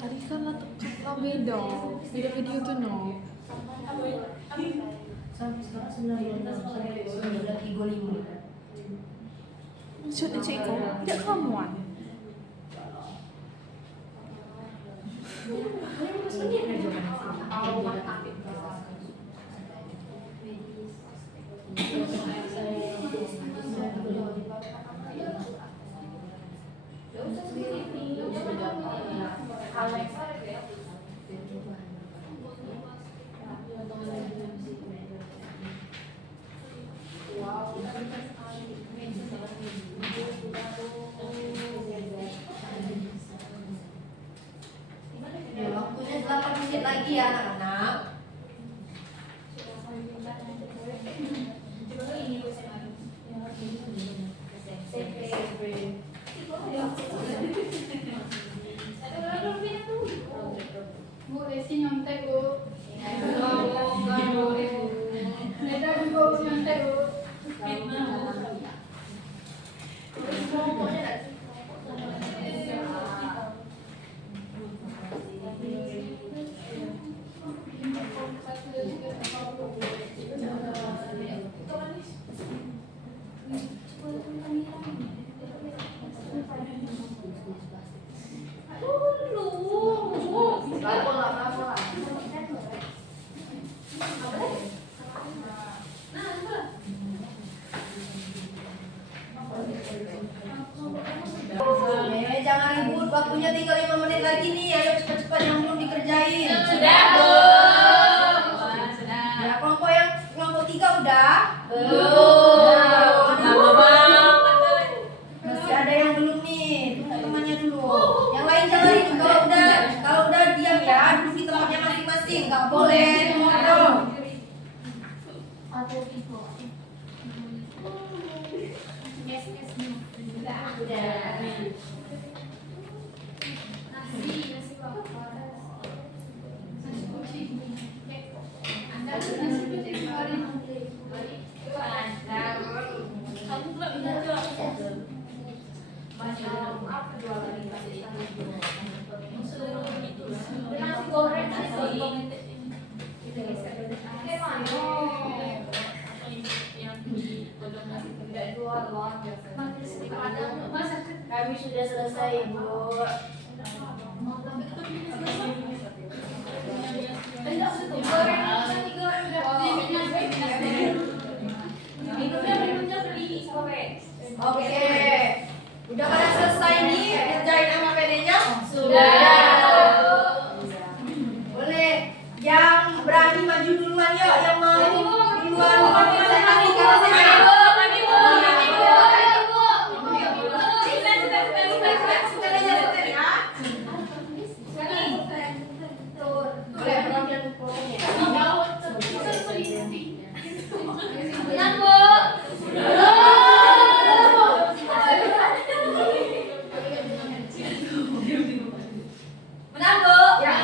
Tadi kan beda video tuh no. Sampai sekarang 9:35. Maksudnya Ceko, tidak kamuan. Ya, waktunya 8 menit lagi ya anak-anak. Bu, Desi nyontek, Bu. Ada Bu nyontek, Bu. Jangan ribut, waktunya tinggal 5 menit lagi nih. Ayo cepat-cepat yang belum dikerjain. Sudah, Bu. Ya, kelompok 3 udah? Belum. Lama banget. Masih ada yang belum nih. Tunggu temannya dulu. Yang lain jangan ribut. Kalau udah diam ya, duduk di tempatnya masing-masing. Nggak boleh ngomong. Nasi bakar. Anda nasi putih goreng. Kamu pula bisa jual. Apa jualan ini? Nasi goreng nasi. Kita geser. Tidak jual loh biasanya. Kami sudah selesai, Bu. Minumnya beli sore. Oke. Udah pada selesai nih kerjain sama PD-nya? Boleh. Yang berani maju duluan yuk, yang mau duluan saya kasih kalau saya. Boleh, perhatian pokoknya. Menang, Bu. Menang, Bu. Ya.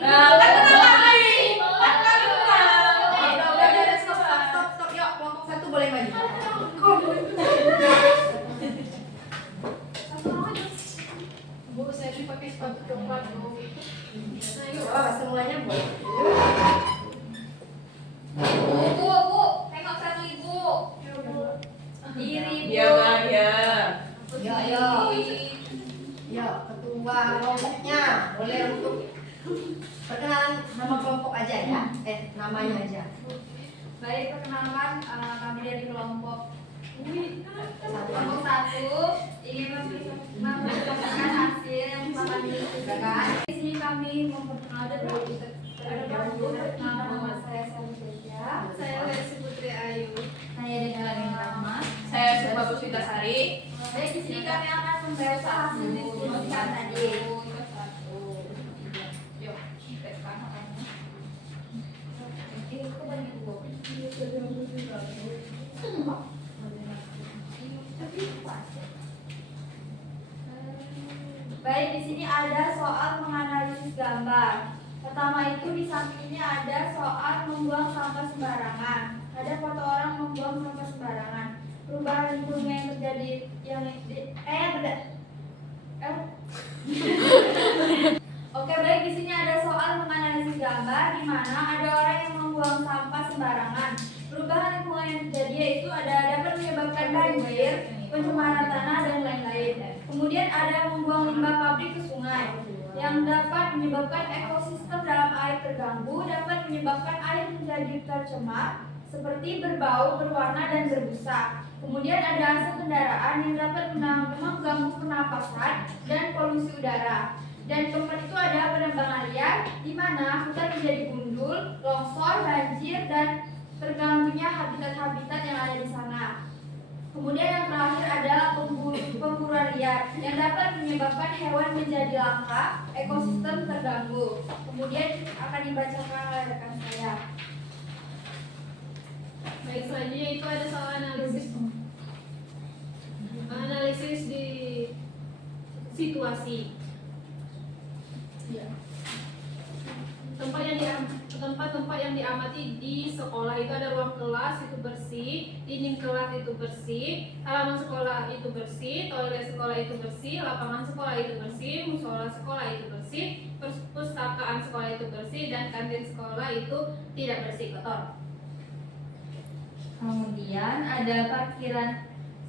Nah, kan menang lagi. Kan menang. Udah, stop. Yuk, kelompok 1 boleh maju. Bu, saya dipakai sepatu coklat, Bu. Oh, semuanya boleh. Bu, tengok satu Ibu. Diri, Bu. Iya, bayar. Yuk, ketua kelompoknya boleh untuk perkenalan nama kelompok aja ya. Namanya aja. Baik, perkenalkan kami dari kelompok kelompok 1 ingin mempresentasikan hasil yang telah kami kerjakan. Di sini kami memperkenalkan nama saya Sari Seja. Saya Lesi Putri Ayu. Saya dengan Rahma. Saya Supa Puspitasari. Baik, di sini kami akan membaca hasil diskusikan tadi. Yuk, tekan makanya. Itu banyak Bu. Baik, di sini ada soal menganalisis gambar. Pertama itu di sampingnya ada soal membuang sampah sembarangan. Ada foto orang membuang sampah sembarangan. Perubahan lingkungan yang terjadi Oke, baik, di sini ada soal menganalisis gambar di mana ada orang yang membuang sampah sembarangan. Perubahan lingkungan yang terjadi yaitu dapat menyebabkan banjir, pencemaran tanah dan lain-lain. Kemudian ada membuang limbah pabrik ke sungai yang dapat menyebabkan ekosistem dalam air terganggu, dapat menyebabkan air menjadi tercemar seperti berbau, berwarna dan berbusa. Kemudian ada asap kendaraan yang dapat mengganggu pernapasan dan polusi udara. Dan keempat itu ada penebangan liar di mana hutan menjadi gundul, longsor, banjir dan terganggunya habitat-habitat yang ada di sana. Kemudian yang terakhir adalah pemburuan liar yang dapat menyebabkan hewan menjadi langka, ekosistem terganggu. Kemudian akan dibacakan oleh rekan saya. Baik, selanjutnya itu ada soal analisis di situasi. Tempat-tempat yang diamati di sekolah itu ada ruang kelas itu bersih, dinding kelas itu bersih, halaman sekolah itu bersih, toilet sekolah itu bersih, lapangan sekolah itu bersih, musola sekolah itu bersih, perpustakaan sekolah itu bersih, dan kantin sekolah itu tidak bersih, kotor. Kemudian ada parkiran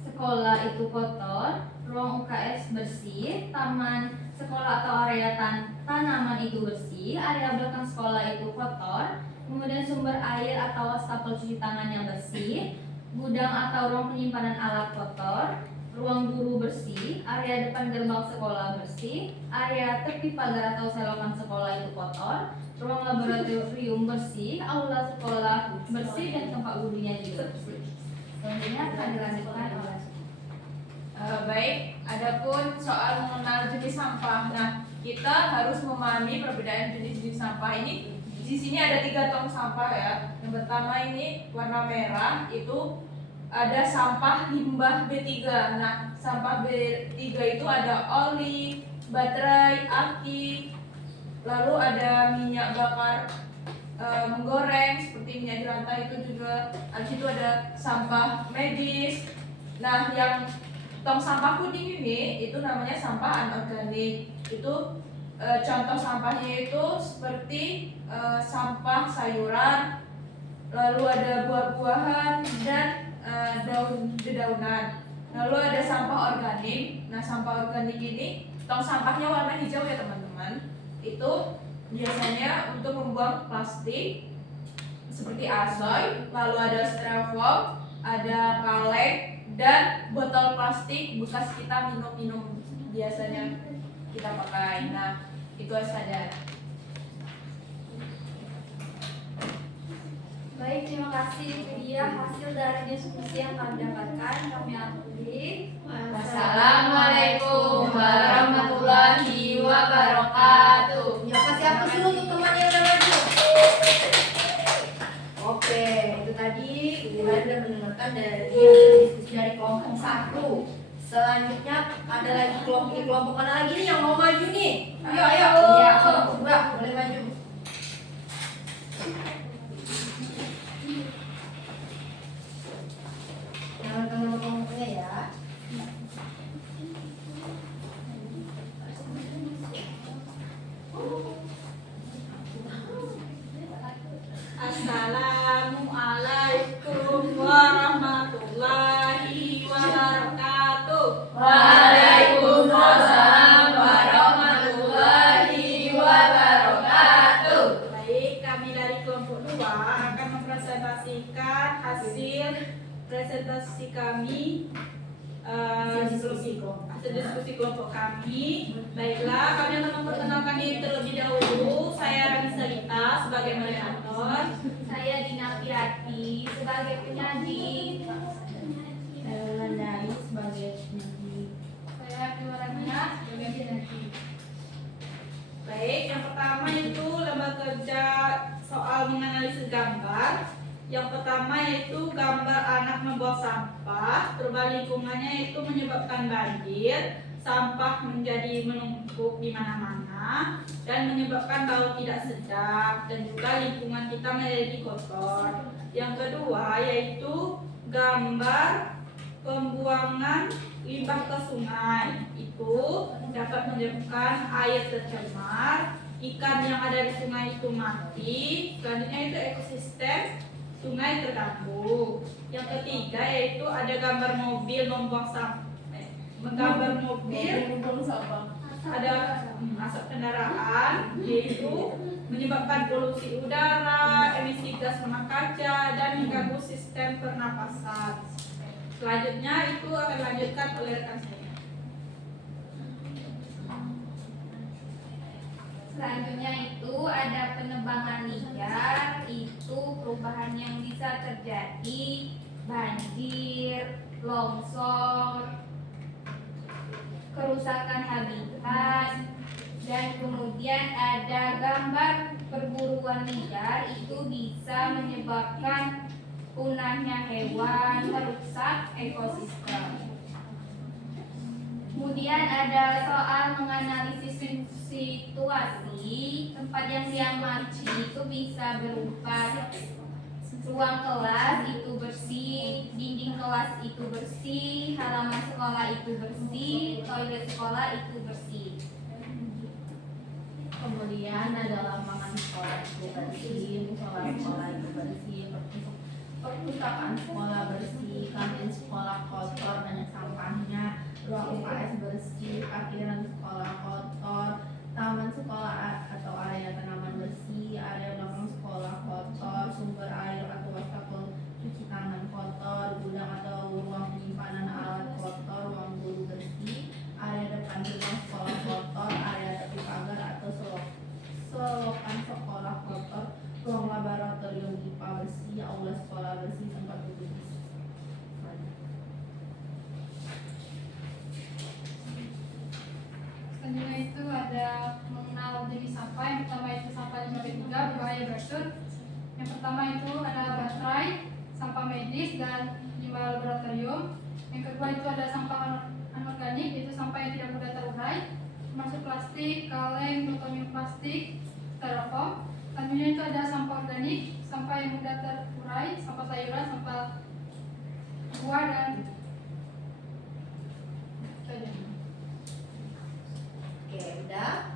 sekolah itu kotor, ruang UKS bersih, taman sekolah atau area tanaman itu bersih, area belakang sekolah itu kotor, kemudian sumber air atau wastafel cuci tangan yang bersih, gudang atau ruang penyimpanan alat kotor, ruang guru bersih, area depan gerbang sekolah bersih, area tepi pagar atau selokan sekolah itu kotor, ruang laboratorium bersih, aula sekolah bersih dan tempat gurunya juga bersih. Selanjutnya akan dilanjutkan oleh Baik, adapun soal mengenal jenis sampah. Nah, kita harus memahami perbedaan jenis-jenis sampah ini. Di sini ada 3 tong sampah ya. Yang pertama ini warna merah, itu ada sampah limbah B3. Nah, sampah B3 itu ada oli, baterai, aki, lalu ada minyak bakar menggoreng seperti minyak di lantai itu juga. Habis itu ada sampah medis. Nah, yang tong sampah kuning ini itu namanya sampah anorganik. Itu contoh sampahnya itu seperti sampah sayuran, lalu ada buah-buahan dan dedaunan. Lalu ada sampah organik. Nah, sampah organik ini tong sampahnya warna hijau ya teman-teman. Itu biasanya untuk membuang plastik seperti asoy, lalu ada styrofoam, ada kaleng, dan botol plastik bekas kita minum-minum biasanya kita pakai. Nah, itu saja. Baik, terima kasih. Itu dia hasil dari diskusi yang kami dapatkan. Kami akhiri. Wassalamualaikum warahmatullahi wabarakatuh. Ya, kasih aplaus dulu untuk teman yang udah maju. Oke, itu tadi kalian udah mendengarkan dari diskusi dari kelompok 1. Selanjutnya ada lagi kelompok mana lagi nih yang mau maju nih? Ayo. Iya, kelompok 2 boleh maju. Jangan nama kelompoknya ya. Assalamualaikum warahmatullahi wabarakatuh. Waalaikumsalam warahmatullahi wabarakatuh. Baik, kami dari kelompok 2 akan mempresentasikan hasil presentasi kami hasil diskusi kelompok kami. Baiklah, kami akan memperkenalkan diri terlebih dahulu. Saya Rani Salita sebagai moderator. Saya Dina Pirati sebagai penyaji. Saya Landai sebagai penyanyi. Saya Keluaranya sebagai penyaji. Baik, yang pertama itu lembar kerja soal menganalisis gambar. Yang pertama yaitu gambar anak membuang sampah. Perubahan lingkungannya itu menyebabkan banjir, sampah menjadi menumpuk di mana-mana dan menyebabkan bau tidak sedap dan juga lingkungan kita menjadi kotor. Yang kedua yaitu gambar pembuangan limbah ke sungai. Itu dapat menyebabkan air tercemar. ikan yang ada di sungai itu mati. Selanjutnya itu ekosistem sungai terganggu. Yang ketiga yaitu ada gambar mobil membuang sampah. Menggambar mobil ada asap kendaraan, yaitu menyebabkan polusi udara, emisi gas rumah kaca, dan mengganggu sistem pernapasan. Selanjutnya itu akan dilanjutkan oleh rekan saya. Selanjutnya itu ada penebangan liar, itu perubahan yang bisa terjadi, banjir, longsor, kerusakan habitat, dan kemudian ada gambar perburuan liar, itu bisa menyebabkan punahnya hewan, merusak ekosistem. Kemudian ada soal menganalisis situasi. Tempat yang diamati itu bisa berupa ruang kelas itu bersih, dinding kelas itu bersih, halaman sekolah itu bersih, toilet sekolah itu bersih. Kemudian ada lapangan sekolah itu bersih, musola sekolah itu bersih, perpustakaan sekolah bersih, kantin sekolah kotor banyak sampahnya, ruang UKS bersih, parkiran sekolah kotor, taman sekolah atau area tanaman bersih, area belakang sekolah kotor, sumber air atau wastafel cuci tangan kotor, gudang atau ruang penyimpanan alat kotor, ruang guru bersih, area depan rumah sekolah kotor, area tepi pagar atau selokan sekolah kotor, ruang laboratorium IPA bersih, aula sekolah bersih, tempat duduk bersih. Selanjutnya itu ada mengenal jenis sampah. Yang pertama itu sampah 5B3 berbahaya beracun. Yang pertama itu ada baterai, sampah medis, dan limbah laboratorium. Yang kedua itu ada sampah anorganik, itu sampah yang tidak mudah terurai, termasuk plastik, kaleng, botol plastik, styrofoam. Selanjutnya itu ada sampah organik, sampah yang mudah terurai, sampah sayuran, sampah buah, dan itu aja. Oke, udah.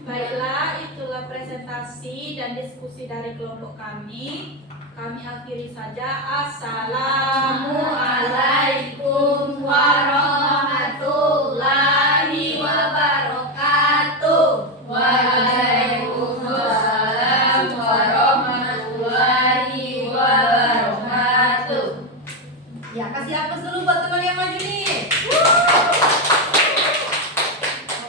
Baiklah, itulah presentasi dan diskusi dari kelompok kami. Kami akhiri saja. Assalamualaikum warahmatullahi wabarakatuh. Waalaikumsalam warahmatullahi wabarakatuh. Ya, kasih aplaus dulu buat teman yang maju nih.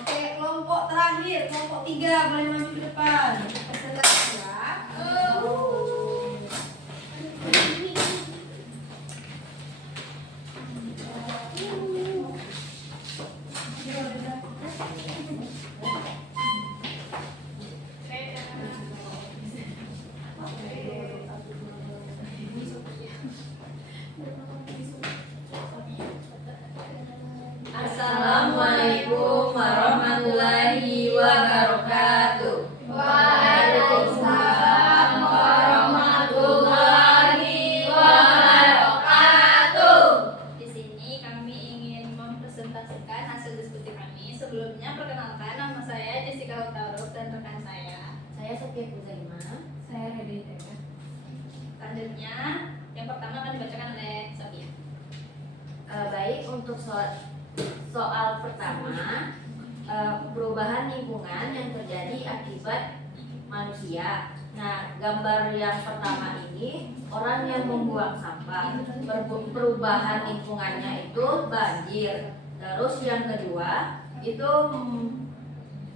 Oke, kelompok terakhir, kelompok 3 boleh maju ke depan. Presentasi ya. Assalamualaikum warahmatullahi wabarakatuh. Waalaikumsalam warahmatullahi wabarakatuh. Di sini kami ingin mempresentasikan hasil diskusi kami. Sebelumnya perkenalkan, nama saya Jessica Utauruk dan rekan saya. Saya Sophia Kuzaima. Saya Hedi Tega. Selanjutnya, yang pertama akan dibacakan oleh Sophia. Baik, untuk soal pertama, perubahan lingkungan yang terjadi akibat manusia. Nah, gambar yang pertama ini orang yang membuang sampah. Perubahan lingkungannya itu banjir. Terus yang kedua itu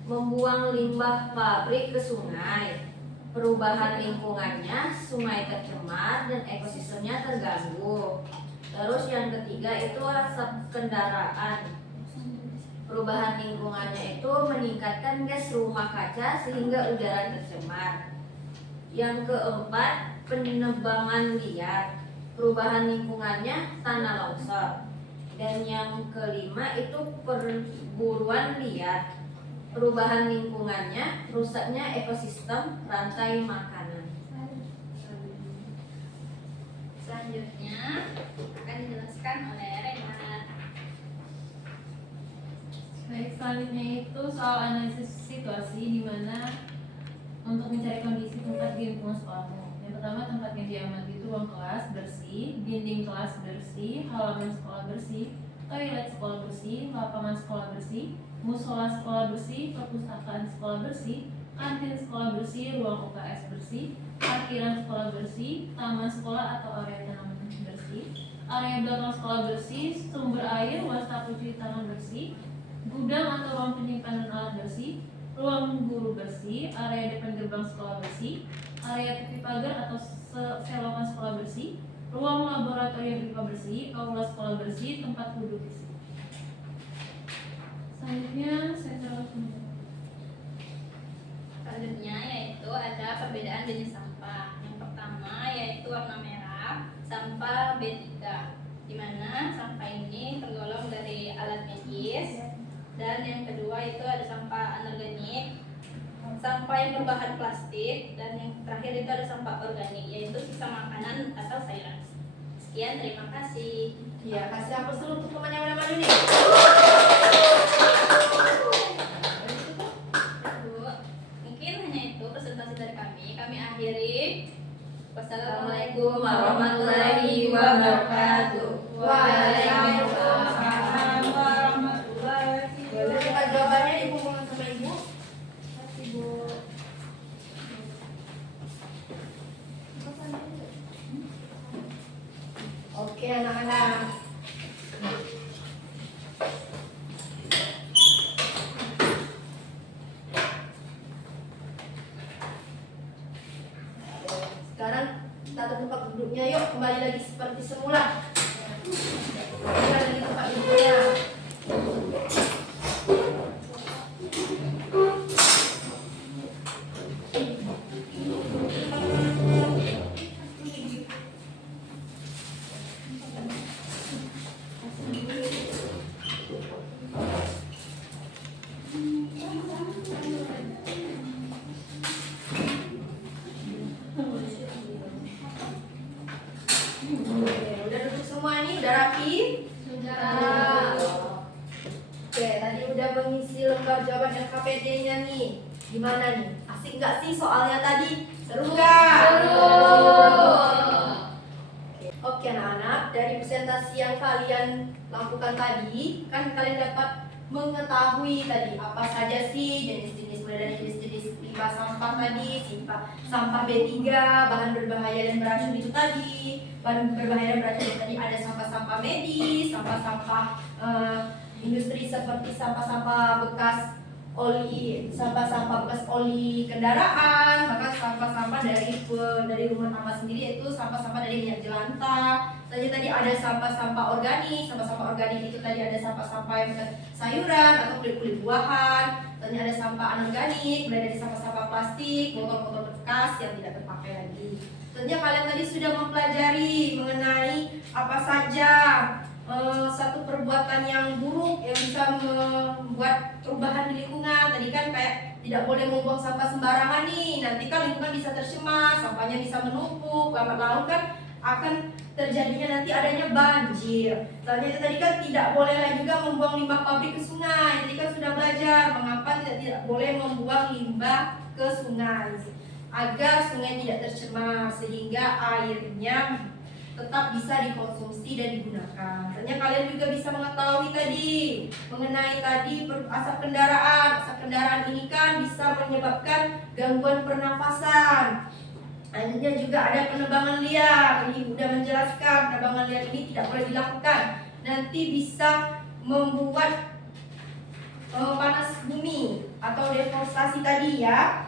membuang limbah pabrik ke sungai. Perubahan lingkungannya sungai tercemar dan ekosistemnya terganggu. Terus yang ketiga itu asap kendaraan. Perubahan lingkungannya itu meningkatkan gas rumah kaca sehingga udara tercemar. Yang keempat, penebangan liar. Perubahan lingkungannya tanah longsor. Dan yang kelima itu perburuan liar. Perubahan lingkungannya rusaknya ekosistem rantai makanan. Selanjutnya akan dijelaskan oleh Rena. Baik, selanjutnya itu soal analisis situasi di mana untuk mencari kondisi tempat di lingkungan sekolahmu. Yang pertama, tempat yang diamati itu ruang kelas bersih, dinding kelas bersih, halaman sekolah bersih, toilet sekolah bersih, lapangan sekolah bersih, musola sekolah bersih, perpustakaan sekolah bersih, kantin sekolah bersih, ruang UKS bersih, parkiran sekolah bersih, taman sekolah atau area tanaman bersih, area belakang sekolah bersih, sumber air, wastafel cuci tangan bersih, gudang atau ruang penyimpanan alat bersih, ruang guru bersih, area depan gerbang sekolah bersih, area tepi pagar atau selokan sekolah bersih, ruang laboratorium IPA bersih, aula sekolah bersih, tempat duduk bersih. Selanjutnya saya teruskan. Selanjutnya yaitu ada perbedaan jenis sampah. Yang pertama yaitu warna merah, sampah B3, di mana sampah ini tergolong dari alat medis. Dan yang kedua itu ada sampah anorganik, sampah yang berbahan plastik, dan yang terakhir itu ada sampah organik, yaitu sisa makanan atau sayuran. Sekian, terima kasih. Ya, kasih aplaus dulu untuk teman yang udah maju nih. Bu, mungkin hanya itu presentasi dari kami. Kami akhiri. Wassalamualaikum warahmatullahi wabarakatuh. Waalaikumsalam warahmatullahi wabarakatuh. Boleh jawabannya dikumpulkan sama Ibu? Kasih Bu. Oke anak-anak. Sekarang kita ke tempat duduknya, yuk kembali lagi seperti semula. Kembali lagi tempat duduknya. Udah duduk semua nih, udah rapi? Sudah. Oke, tadi udah mengisi lembar jawaban LKPD-nya nih. Gimana nih? Asik nggak sih soalnya tadi? Seru nggak? Oke anak-anak, dari presentasi yang kalian lakukan tadi, kan kalian dapat mengetahui tadi apa saja sih jenis-jenis, mulai dari jenis-jenis limbah sampah tadi, sampah B3, bahan berbahaya dan beracun itu tadi. Bahan berbahaya dan beracun itu tadi ada sampah-sampah medis, sampah-sampah industri seperti sampah-sampah bekas oli, sampah-sampah bekas oli kendaraan, bahkan sampah-sampah dari rumah tangga sendiri, yaitu sampah-sampah dari minyak jelantah. Tadi ada sampah-sampah organik, sampah-sampah organik itu tadi ada sampah-sampah yang bekas sayuran atau kulit-kulit buahan. Tadi ada sampah anorganik, mulai dari sampah-sampah plastik, botol-botol bekas yang tidak terpakai lagi. Tentunya kalian tadi sudah mempelajari mengenai apa saja satu perbuatan yang buruk yang bisa membuat perubahan di lingkungan. Tadi kan kayak tidak boleh membuang sampah sembarangan nih, nanti kan lingkungan bisa tercemar, sampahnya bisa menumpuk, lambat laun kan akan terjadinya nanti adanya banjir. Soalnya itu tadi kan tidak boleh lagi juga membuang limbah pabrik ke sungai. Tadi kan sudah belajar mengapa tidak boleh membuang limbah ke sungai agar sungai tidak tercemar sehingga airnya tetap bisa dikonsumsi dan digunakan. Tentunya kalian juga bisa mengetahui tadi mengenai tadi asap kendaraan. Asap kendaraan ini kan bisa menyebabkan gangguan pernafasan. Akhirnya juga ada penebangan liar. Ibu sudah menjelaskan penebangan liar ini tidak boleh dilakukan. Nanti bisa membuat panas bumi atau deforestasi tadi ya.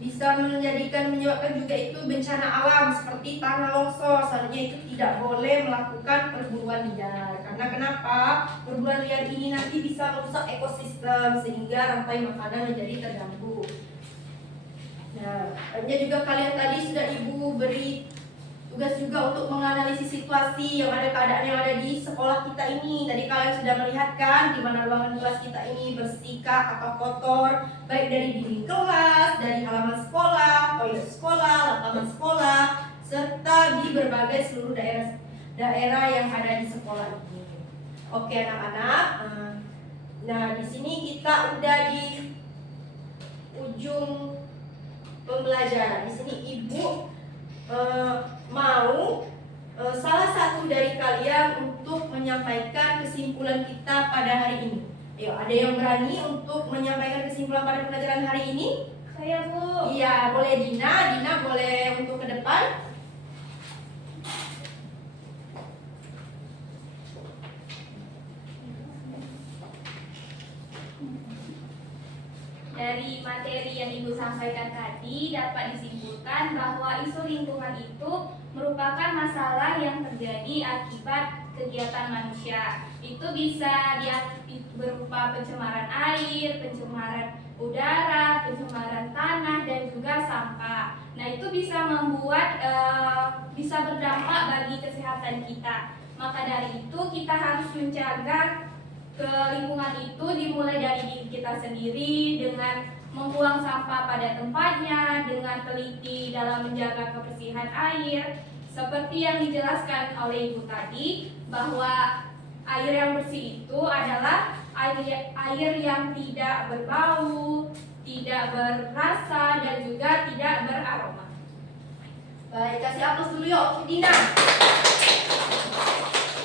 Bisa menyebabkan juga itu bencana alam seperti tanah longsor. Seharusnya itu tidak boleh melakukan perburuan liar. Karena kenapa? Perburuan liar ini nanti bisa merusak ekosistem sehingga rantai makanan menjadi terganggu. Nah, hanya juga kalian tadi sudah Ibu beri tugas juga untuk menganalisis situasi yang ada, keadaan yang ada di sekolah kita ini. Tadi kalian sudah melihat kan di mana ruangan kelas kita ini bersihkah atau kotor, baik dari dinding kelas, dari halaman sekolah, toilet sekolah, lapangan sekolah, serta di berbagai seluruh daerah yang ada di sekolah ini. Oke anak-anak. Nah, di sini kita udah di ujung pembelajaran. Di sini Ibu mau salah satu dari kalian untuk menyampaikan kesimpulan kita pada hari ini. Ayo, ada yang berani untuk menyampaikan kesimpulan pada pelajaran hari ini? Saya Bu. Iya, boleh Dina. Dina boleh untuk ke depan. Dari materi yang Ibu sampaikan tadi dapat disimpulkan bahwa isu lingkungan itu merupakan masalah yang terjadi akibat kegiatan manusia. Itu bisa berupa pencemaran air, pencemaran udara, pencemaran tanah, dan juga sampah. Nah, itu bisa membuat bisa berdampak bagi kesehatan kita. Maka dari itu kita harus menjaga ke lingkungan itu dimulai dari diri kita sendiri dengan membuang sampah pada tempatnya, dengan teliti dalam menjaga kebersihan air. Seperti yang dijelaskan oleh Ibu tadi, bahwa air yang bersih itu adalah air yang tidak berbau, tidak berrasa, dan juga tidak beraroma. Baik, kasih aplaus dulu yuk untuk Dina.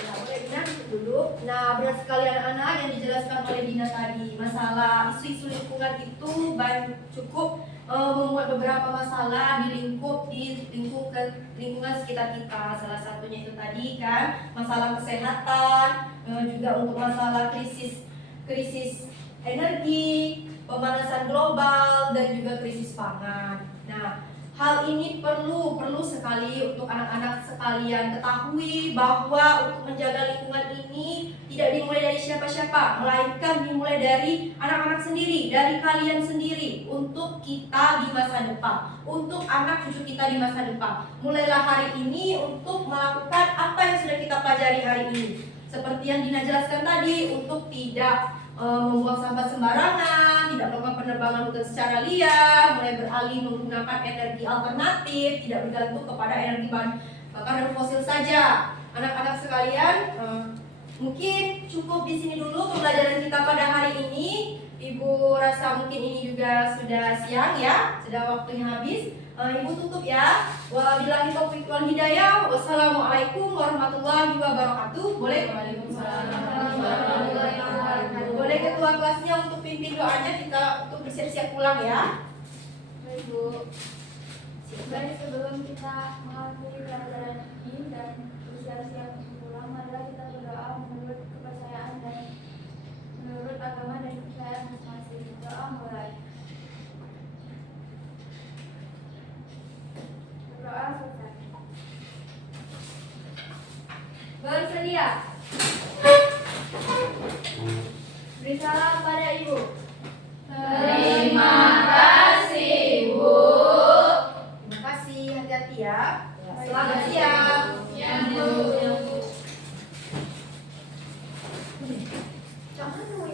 Nah, boleh Dina duduk dulu. Nah, benar sekali anak-anak yang dijelaskan oleh Dina tadi. Masalah isu-isu lingkungan itu cukup membuat beberapa masalah di lingkungan sekitar kita. Salah satunya itu tadi kan masalah kesehatan, juga untuk masalah krisis energi, pemanasan global, dan juga krisis pangan. Nah, hal ini perlu sekali untuk anak-anak sekalian ketahui bahwa untuk menjaga lingkungan ini tidak dimulai dari siapa-siapa, melainkan dimulai dari anak-anak sendiri, dari kalian sendiri, untuk kita di masa depan, untuk anak cucu kita di masa depan. Mulailah hari ini untuk melakukan apa yang sudah kita pelajari hari ini. Seperti yang Dina jelaskan tadi, untuk tidak membuang sampah sembarangan, tidak melakukan penerbangan hutan secara liar, mulai beralih menggunakan energi alternatif, tidak bergantung kepada energi bahan bakar fosil saja. Anak-anak sekalian, mungkin cukup di sini dulu pembelajaran kita pada hari ini. Ibu rasa mungkin ini juga sudah siang ya, sudah waktunya habis. Ibu tutup ya. Wabillahi taufiq wal hidayah. Wassalamualaikum warahmatullahi wabarakatuh. Boleh? Boleh ketua kelasnya untuk pimpin doanya, kita untuk bersiap-siap pulang ya. Baik Bu. Baik, sebelum kita mengakhiri pelajaran ini dan bersiap-siap untuk pulang, marilah kita berdoa menurut kepercayaan dan menurut agama dan kepercayaan masing-masing. Doa mulai. Berdoa selesai. Bersedia. Beri salam pada Ibu. Terima kasih, Bu. Terima kasih, hati-hati ya. Selamat siang. Ya, Bu. Jangan